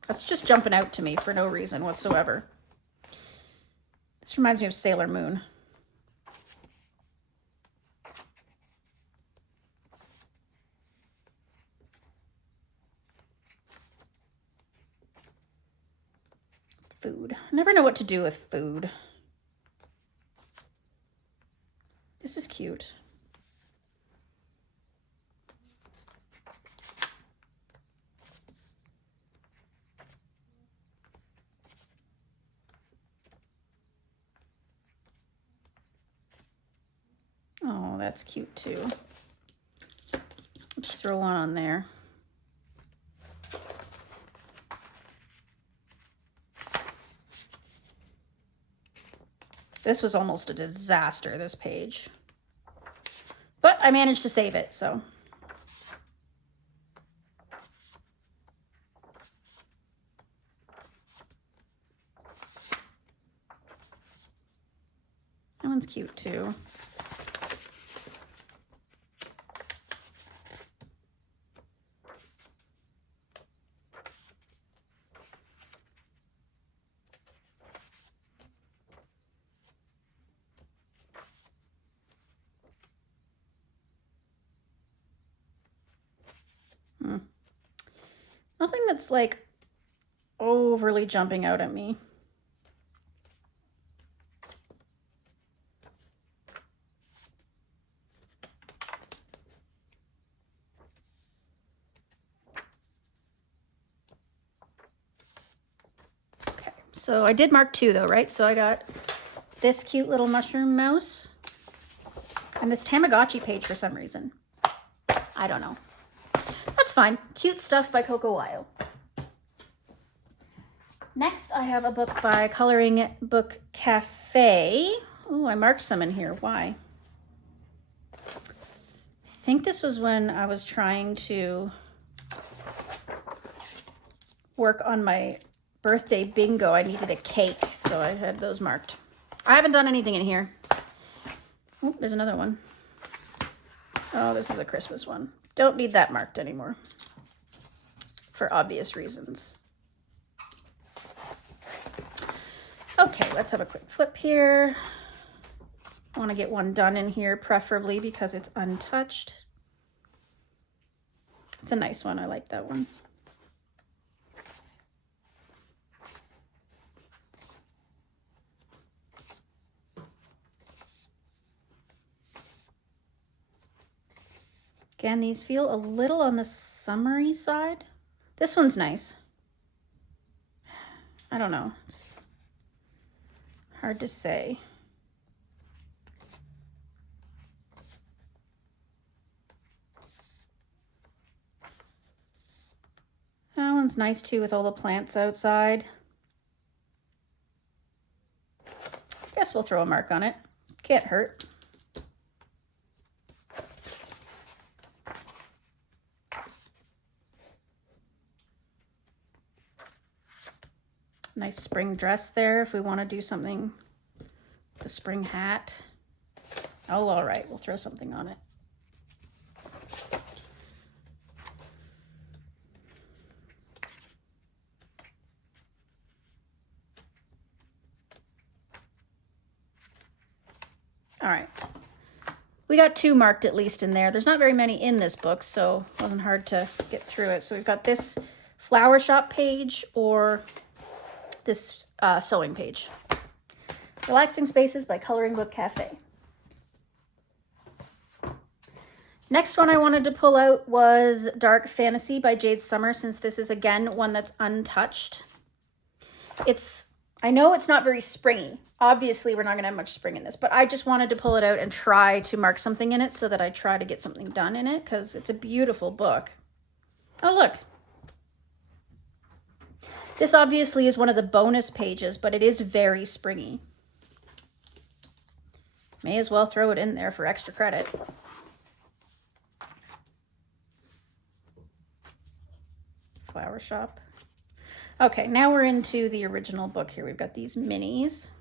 That's just jumping out to me for no reason whatsoever. This reminds me of Sailor Moon. Food. I never know what to do with food. This is cute. Oh, that's cute too. Let's throw one on there. This was almost a disaster, this page. But I managed to save it, so. That one's cute too. Nothing that's like overly jumping out at me. Okay, so I did mark 2 though, right? So I got this cute little mushroom mouse and this Tamagotchi page for some reason. I don't know. That's fine. Cute stuff by Coco Wyo. Next, I have a book by Coloring Book Cafe. Ooh, I marked some in here. Why? I think this was when I was trying to work on my birthday bingo. I needed a cake, so I had those marked. I haven't done anything in here. Oh, there's another one. Oh, this is a Christmas one. Don't need that marked anymore for obvious reasons. Okay, let's have a quick flip here. I want to get one done in here, preferably because it's untouched. It's a nice one. I like that one. Again, these feel a little on the summery side. This one's nice. I don't know. It's hard to say. That one's nice too with all the plants outside. Guess we'll throw a mark on it. Can't hurt. Nice spring dress there if we want to do something. The spring hat. Oh, all right. We'll throw something on it. All right. We got 2 marked at least in there. There's not very many in this book, so it wasn't hard to get through it. So we've got this flower shop page or this sewing page. Relaxing Spaces by Coloring Book Cafe. Next one I wanted to pull out was Dark Fantasy by Jade Summer, since this is again one that's untouched. I know it's not very springy. Obviously, we're not going to have much spring in this, but I just wanted to pull it out and try to mark something in it so that I try to get something done in it because it's a beautiful book. Oh, look. This obviously is one of the bonus pages, but it is very springy. May as well throw it in there for extra credit. Flower shop. Okay, now we're into the original book here. We've got these minis.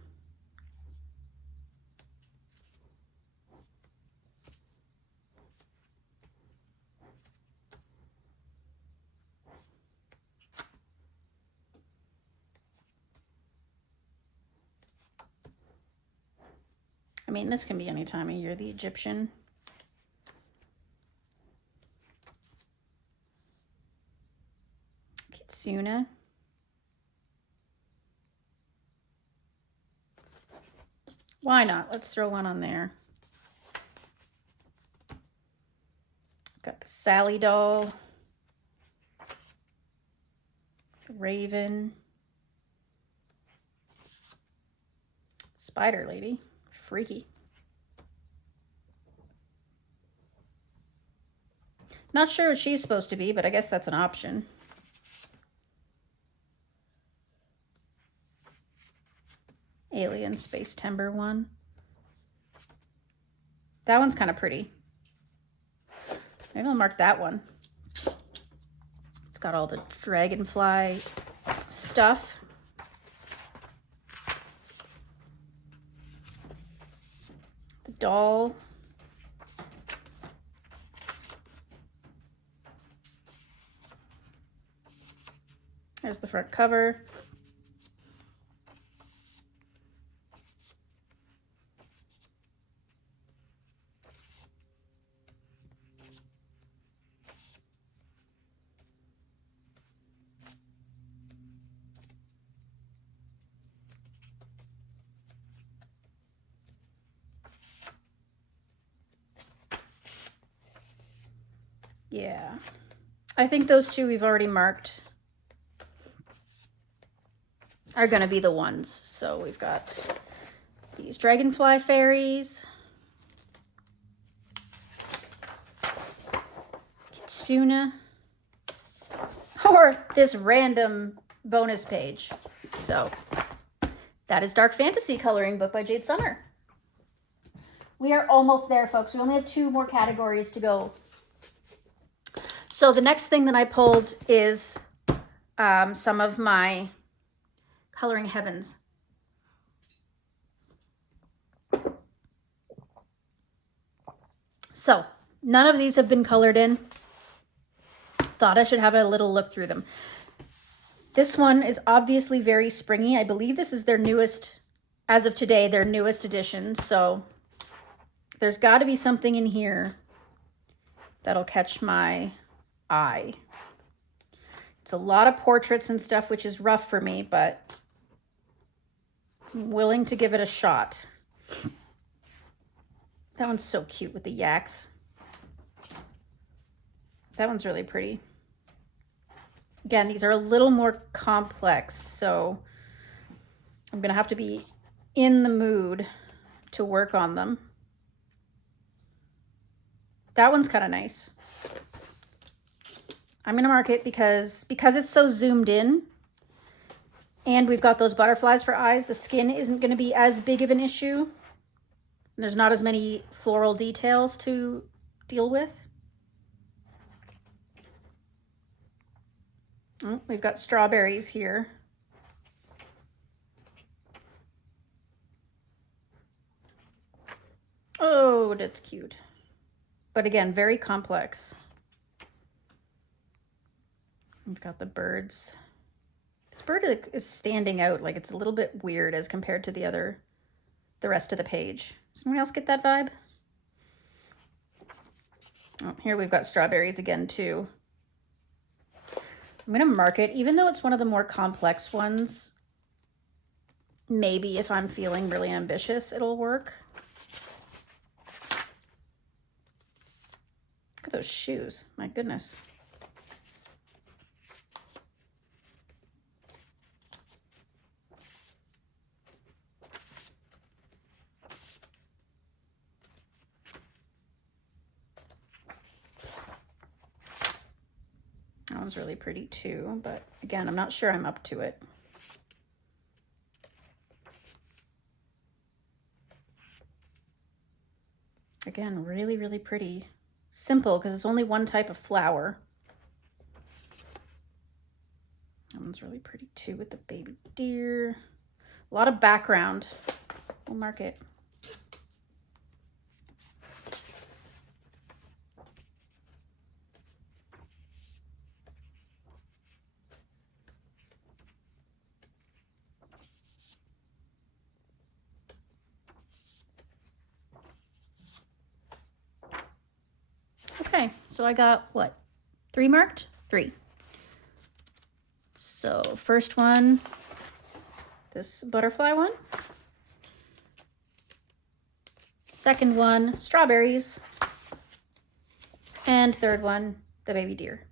I mean, this can be any time of year. The Egyptian. Kitsuna. Why not? Let's throw one on there. Got the Sally doll. Raven. Spider lady. Freaky. Not sure what she's supposed to be, but I guess that's an option. Alien Space Timber one. That one's kind of pretty. Maybe I'll mark that one. It's got all the dragonfly stuff. The doll. There's the front cover. Yeah, I think those two we've already marked are going to be the ones. So we've got these dragonfly fairies, Kitsuna, or this random bonus page. So that is Dark Fantasy Coloring Book by Jade Summer. We are almost there, folks. We only have 2 more categories to go. So the next thing that I pulled is some of my Coloring Heavens. So none of these have been colored in. Thought I should have a little look through them. This one is obviously very springy. I believe this is their newest, as of today, their newest edition. So there's got to be something in here that'll catch my eye. It's a lot of portraits and stuff, which is rough for me, but I'm willing to give it a shot. That one's so cute with the yaks. That one's really pretty. Again, these are a little more complex, so I'm gonna have to be in the mood to work on them. That one's kind of nice. I'm gonna mark it because it's so zoomed in and we've got those butterflies for eyes, the skin isn't gonna be as big of an issue. And there's not as many floral details to deal with. Oh, we've got strawberries here. Oh, that's cute. But again, very complex. We've got the birds. This bird is standing out, like it's a little bit weird as compared to the rest of the page. Does anyone else get that vibe? Oh, here we've got strawberries again too. I'm gonna mark it, even though it's one of the more complex ones. Maybe if I'm feeling really ambitious, it'll work. Look at those shoes, my goodness. That one's really pretty too, but again, I'm not sure I'm up to it. Again, really, really pretty. Simple, because it's only one type of flower. That one's really pretty too with the baby deer. A lot of background. We'll mark it. Okay, so I got what? 3 marked? 3. So first one, this butterfly one. Second one, strawberries. And third one, the baby deer.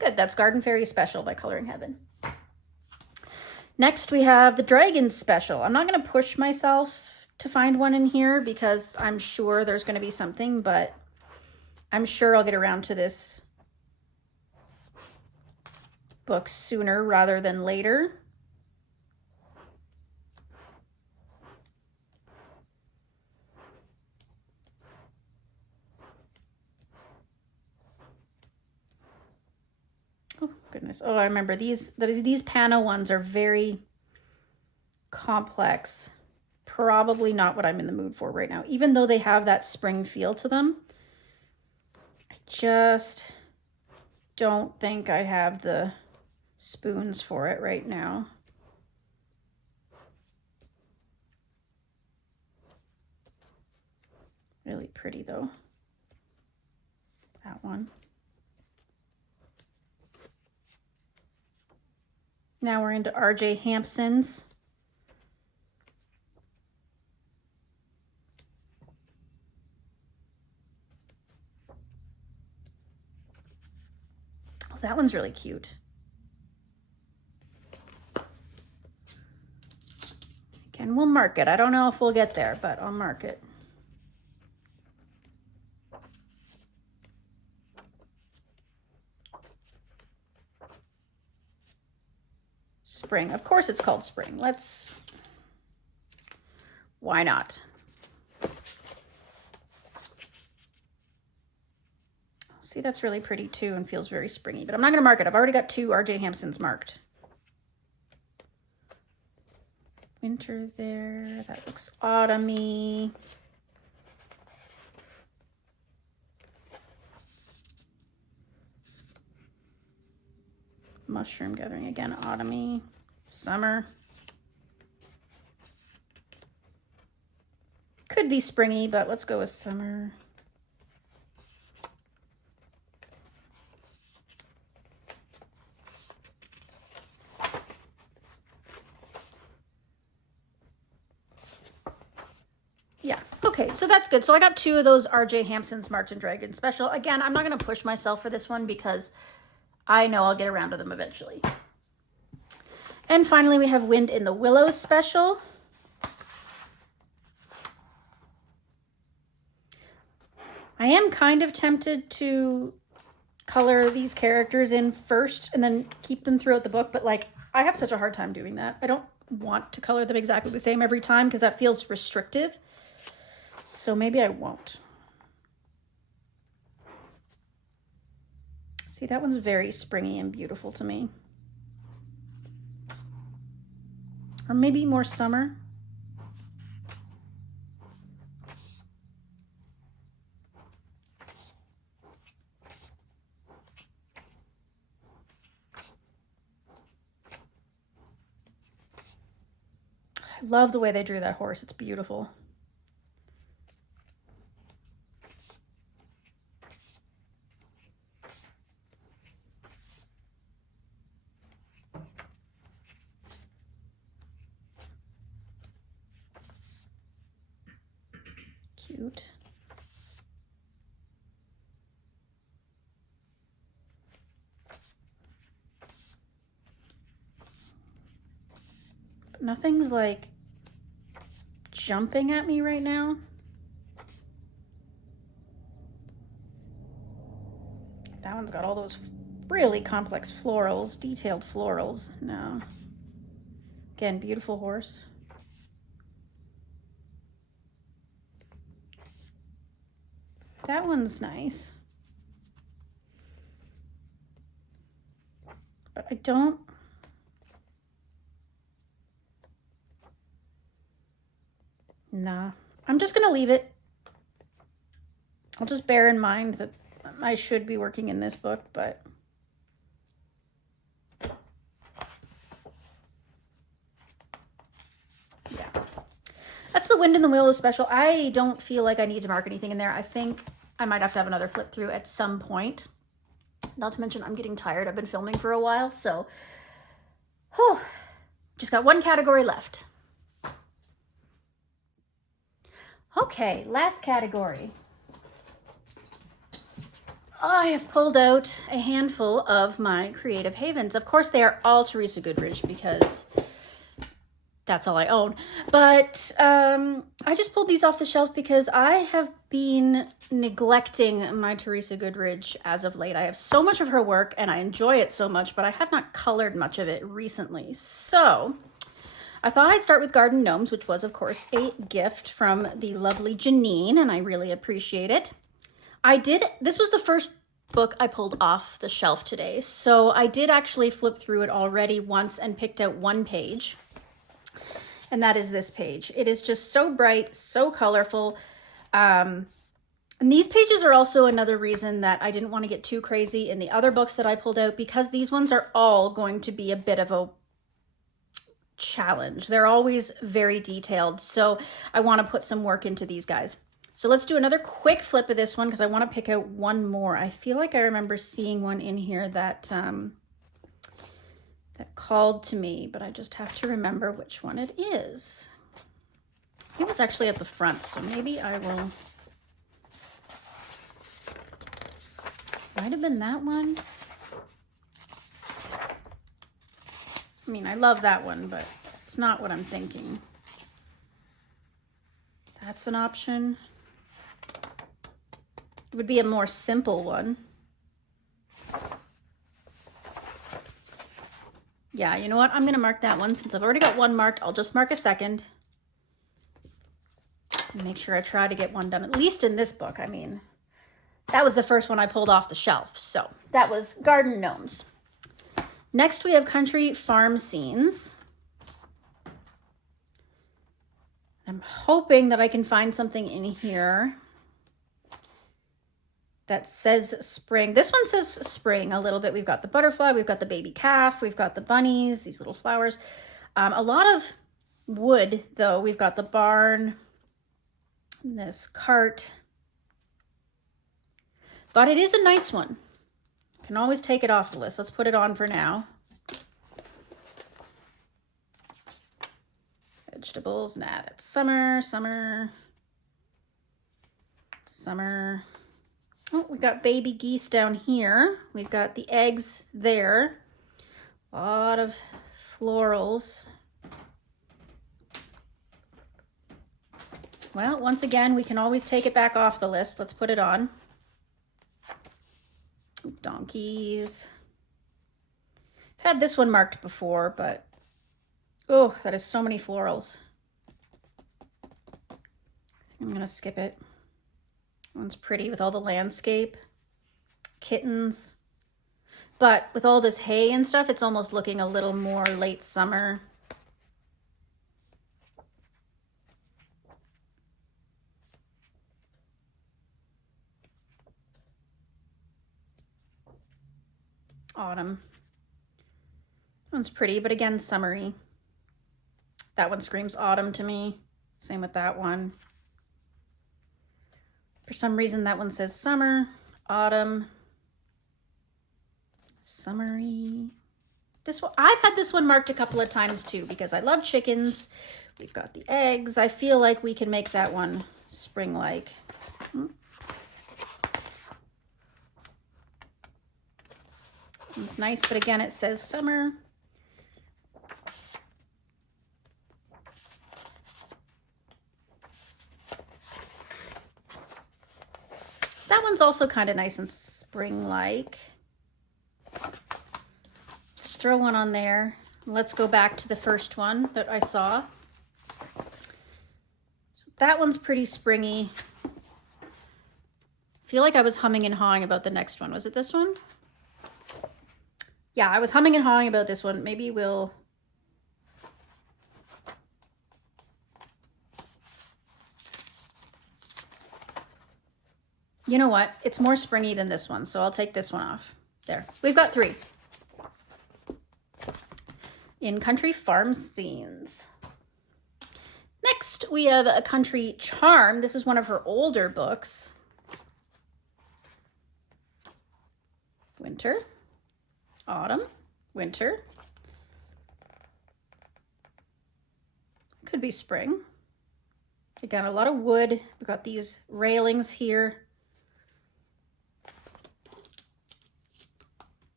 Good, that's Garden Fairy Special by Coloring Heaven. Next we have the Dragon Special. I'm not going to push myself to find one in here because I'm sure there's going to be something, but I'm sure I'll get around to this book sooner rather than later. Oh goodness. Oh, I remember these panel ones are very complex. Probably not what I'm in the mood for right now, even though they have that spring feel to them. I just don't think I have the spoons for it right now. Really pretty though. That one. Now we're into R.J. Hampson's. Oh, that one's really cute. Again, we'll mark it. I don't know if we'll get there, but I'll mark it. Spring. Of course it's called spring. Why not? See, that's really pretty too and feels very springy, but I'm not going to mark it. I've already got 2 R.J. Hampsons marked. Winter there. That looks autumny. Mushroom gathering again, autumny. Summer. Could be springy, but let's go with summer. Yeah, okay, so that's good. So I got 2 of those R.J. Hampson's marked in Dragon Special. Again, I'm not going to push myself for this one because I know I'll get around to them eventually. And finally, we have Wind in the Willows Special. I am kind of tempted to color these characters in first and then keep them throughout the book, but like I have such a hard time doing that. I don't want to color them exactly the same every time because that feels restrictive. So maybe I won't. See, that one's very springy and beautiful to me. Or maybe more summer. I love the way they drew that horse. It's beautiful. Cute. But nothing's like jumping at me right now. That one's got all those really complex florals, detailed florals. No. Again, beautiful horse. That one's nice. But I don't... Nah. I'm just going to leave it. I'll just bear in mind that I should be working in this book, but... yeah. That's the Wind in the Willows Special. I don't feel like I need to mark anything in there. I think I might have to have another flip through at some point. Not to mention I'm getting tired. I've been filming for a while, so whew, just got one category left. Okay, last category. I have pulled out a handful of my Creative Havens. Of course, they are all Teresa Goodridge because that's all I own. But I just pulled these off the shelf because I have been neglecting my Teresa Goodridge as of late. I have so much of her work and I enjoy it so much, but I have not colored much of it recently. So I thought I'd start with Garden Gnomes, which was, of course, a gift from the lovely Janine, and I really appreciate it. This was the first book I pulled off the shelf today, so I did actually flip through it already once and picked out one page, and that is this page. It is just so bright, so colorful, and these pages are also another reason that I didn't want to get too crazy in the other books that I pulled out, because these ones are all going to be a bit of a challenge. They're always very detailed, so I want to put some work into these guys. So let's do another quick flip of this one because I want to pick out one more. I feel like I remember seeing one in here that that called to me, but I just have to remember which one it is. It was actually at the front, so maybe I will. Might have been that one. I mean, I love that one, but it's not what I'm thinking. That's an option. It would be a more simple one. Yeah, you know what? I'm going to mark that one. Since I've already got one marked, I'll just mark a second. And make sure I try to get one done, at least in this book. I mean, that was the first one I pulled off the shelf. So that was Garden Gnomes. Next, we have Country Farm Scenes. I'm hoping that I can find something in here that says spring. This one says spring a little bit. We've got the butterfly, we've got the baby calf, we've got the bunnies, these little flowers. A lot of wood, though. We've got the barn, this cart. But it is a nice one. You can always take it off the list. Let's put it on for now. Vegetables, nah, that's summer, summer, summer. Oh, we got baby geese down here. We've got the eggs there. A lot of florals. Well, once again, we can always take it back off the list. Let's put it on. Donkeys. I've had this one marked before, but oh, that is so many florals. I think I'm gonna skip it. One's pretty with all the landscape, kittens. But with all this hay and stuff, it's almost looking a little more late summer. Autumn. One's pretty, but again, summery. That one screams autumn to me. Same with that one. For some reason, that one says summer, autumn, summery. This one, I've had this one marked a couple of times too because I love chickens. We've got the eggs. I feel like we can make that one spring-like. It's nice, but again, it says summer. That one's also kind of nice and spring-like. Let's throw one on there. Let's go back to the first one that I saw. So that one's pretty springy. I feel like I was humming and hawing about the next one. Was it this one? Yeah, I was humming and hawing about this one. Maybe we'll... You know what? It's more springy than this one, so I'll take this one off. There. We've got 3. In Country Farm Scenes. Next, we have A Country Charm. This is one of her older books. winter, autumn, winter. Could be spring. Again, a lot of wood. We've got these railings here.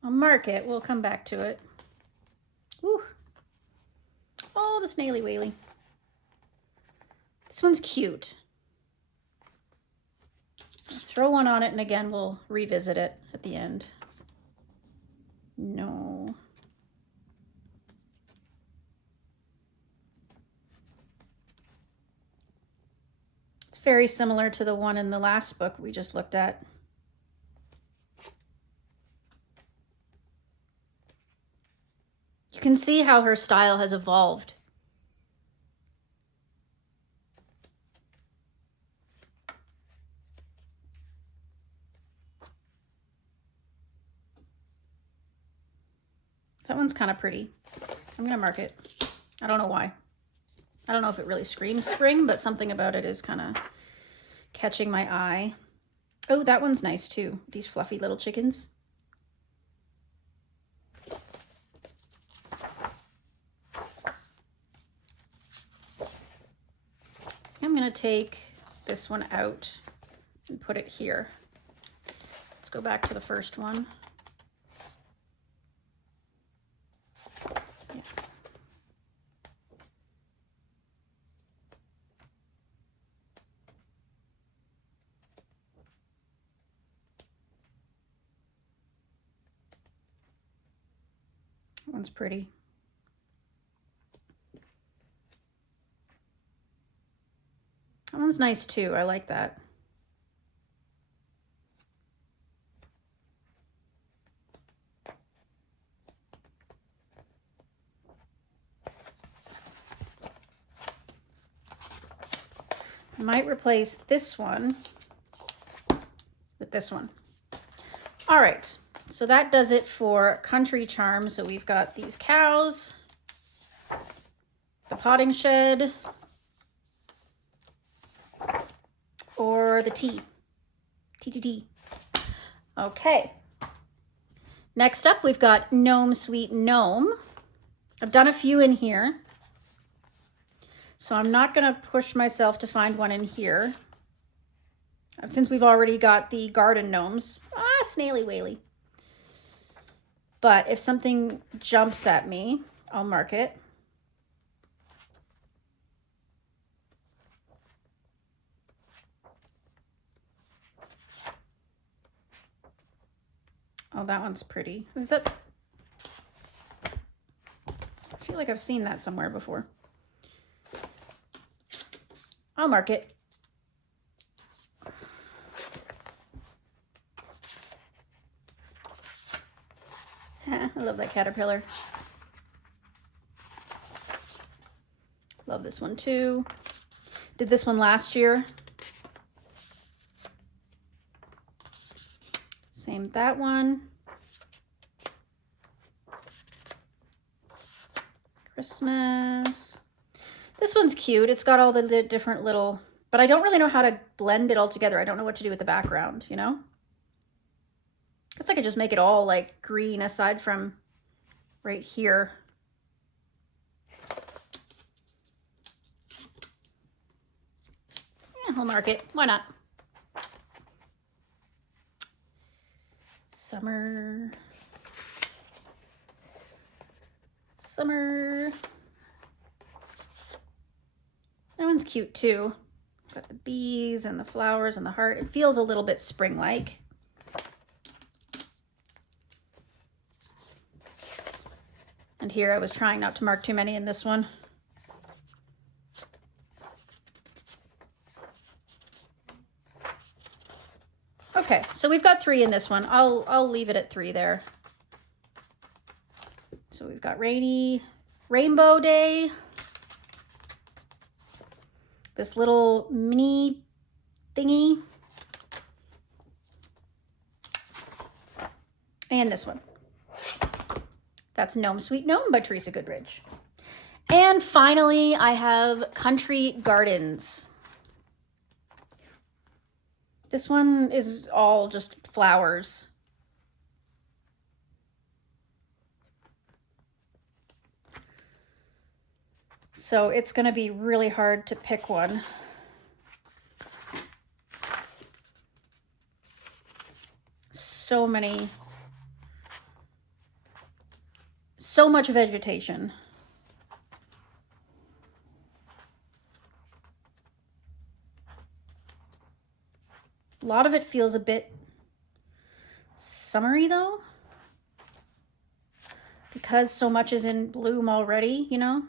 I'll mark it. We'll come back to it. Woo. Oh, the snaily whaley. This one's cute. I'll throw one on it, and again, we'll revisit it at the end. No. It's very similar to the one in the last book we just looked at. You can see how her style has evolved. That one's kind of pretty. I'm gonna mark it. I don't know why. I don't know if it really screams spring, but something about it is kind of catching my eye. Oh, that one's nice too. These fluffy little chickens. I'm gonna take this one out and put it here. Let's go back to the first one. Yeah. That one's pretty. That one's nice too. I like that. I might replace this one with this one. All right, so that does it for Country Charm. So we've got these cows, the potting shed, or the tea. TTT. Okay. Next up, we've got Gnome Sweet Gnome. I've done a few in here, so I'm not going to push myself to find one in here, since we've already got the garden gnomes. Ah, snaily whaley. But if something jumps at me, I'll mark it. Oh, that one's pretty. Is that? I feel like I've seen that somewhere before. I'll mark it. I love that caterpillar. Love this one too. Did this one last year. Same with that one. Christmas. This one's cute. It's got all the different little, but I don't really know how to blend it all together. I don't know what to do with the background, you know? I guess I could just make it all like green aside from right here. Yeah, I'll mark it. Why not? Summer. Summer. That one's cute too. Got the bees and the flowers and the heart. It feels a little bit spring-like. And here I was trying not to mark too many in this one. Okay, so we've got 3 in this one. I'll leave it at 3 there. So we've got Rainbow Day. This little mini thingy. And this one. That's Gnome Sweet Gnome by Teresa Goodridge. And finally, I have Country Gardens. This one is all just flowers. So it's going to be really hard to pick one. So much vegetation. A lot of it feels a bit summery though, because so much is in bloom already, you know?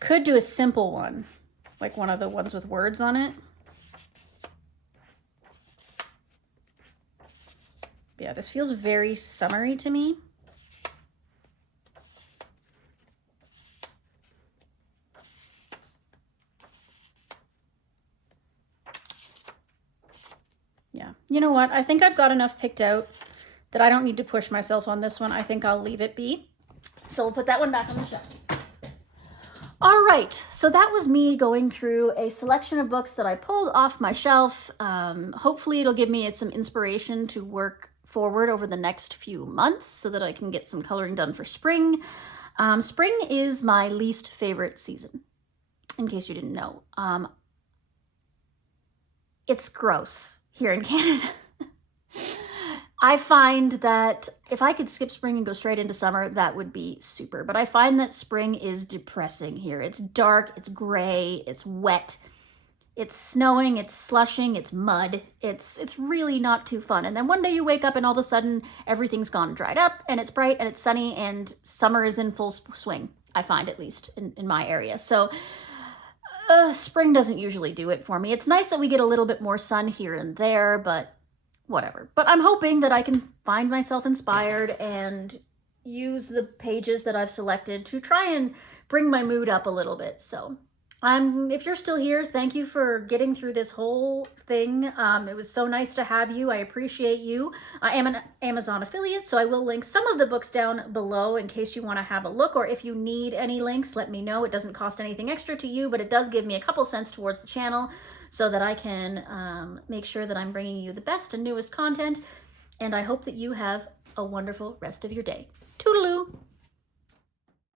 Could do a simple one, like one of the ones with words on it. Yeah, this feels very summery to me. Yeah, you know what? I think I've got enough picked out that I don't need to push myself on this one. I think I'll leave it be. So we'll put that one back on the shelf. All right, so that was me going through a selection of books that I pulled off my shelf. Hopefully it'll give me some inspiration to work forward over the next few months so that I can get some coloring done for spring. Spring is my least favorite season, in case you didn't know. It's gross here in Canada. I find that if I could skip spring and go straight into summer, that would be super. But I find that spring is depressing here. It's dark, it's gray, it's wet, it's snowing, it's slushing, it's mud. It's really not too fun. And then one day you wake up and all of a sudden everything's gone dried up and it's bright and it's sunny and summer is in full swing, I find, at least in my area. So spring doesn't usually do it for me. It's nice that we get a little bit more sun here and there, but whatever. But I'm hoping that I can find myself inspired and use the pages that I've selected to try and bring my mood up a little bit. So if you're still here, thank you for getting through this whole thing. It was so nice to have you. I appreciate you. I am an Amazon affiliate, so I will link some of the books down below in case you want to have a look, or if you need any links, let me know. It doesn't cost anything extra to you, but it does give me a couple cents towards the channel so that I can make sure that I'm bringing you the best and newest content. And I hope that you have a wonderful rest of your day. Toodaloo!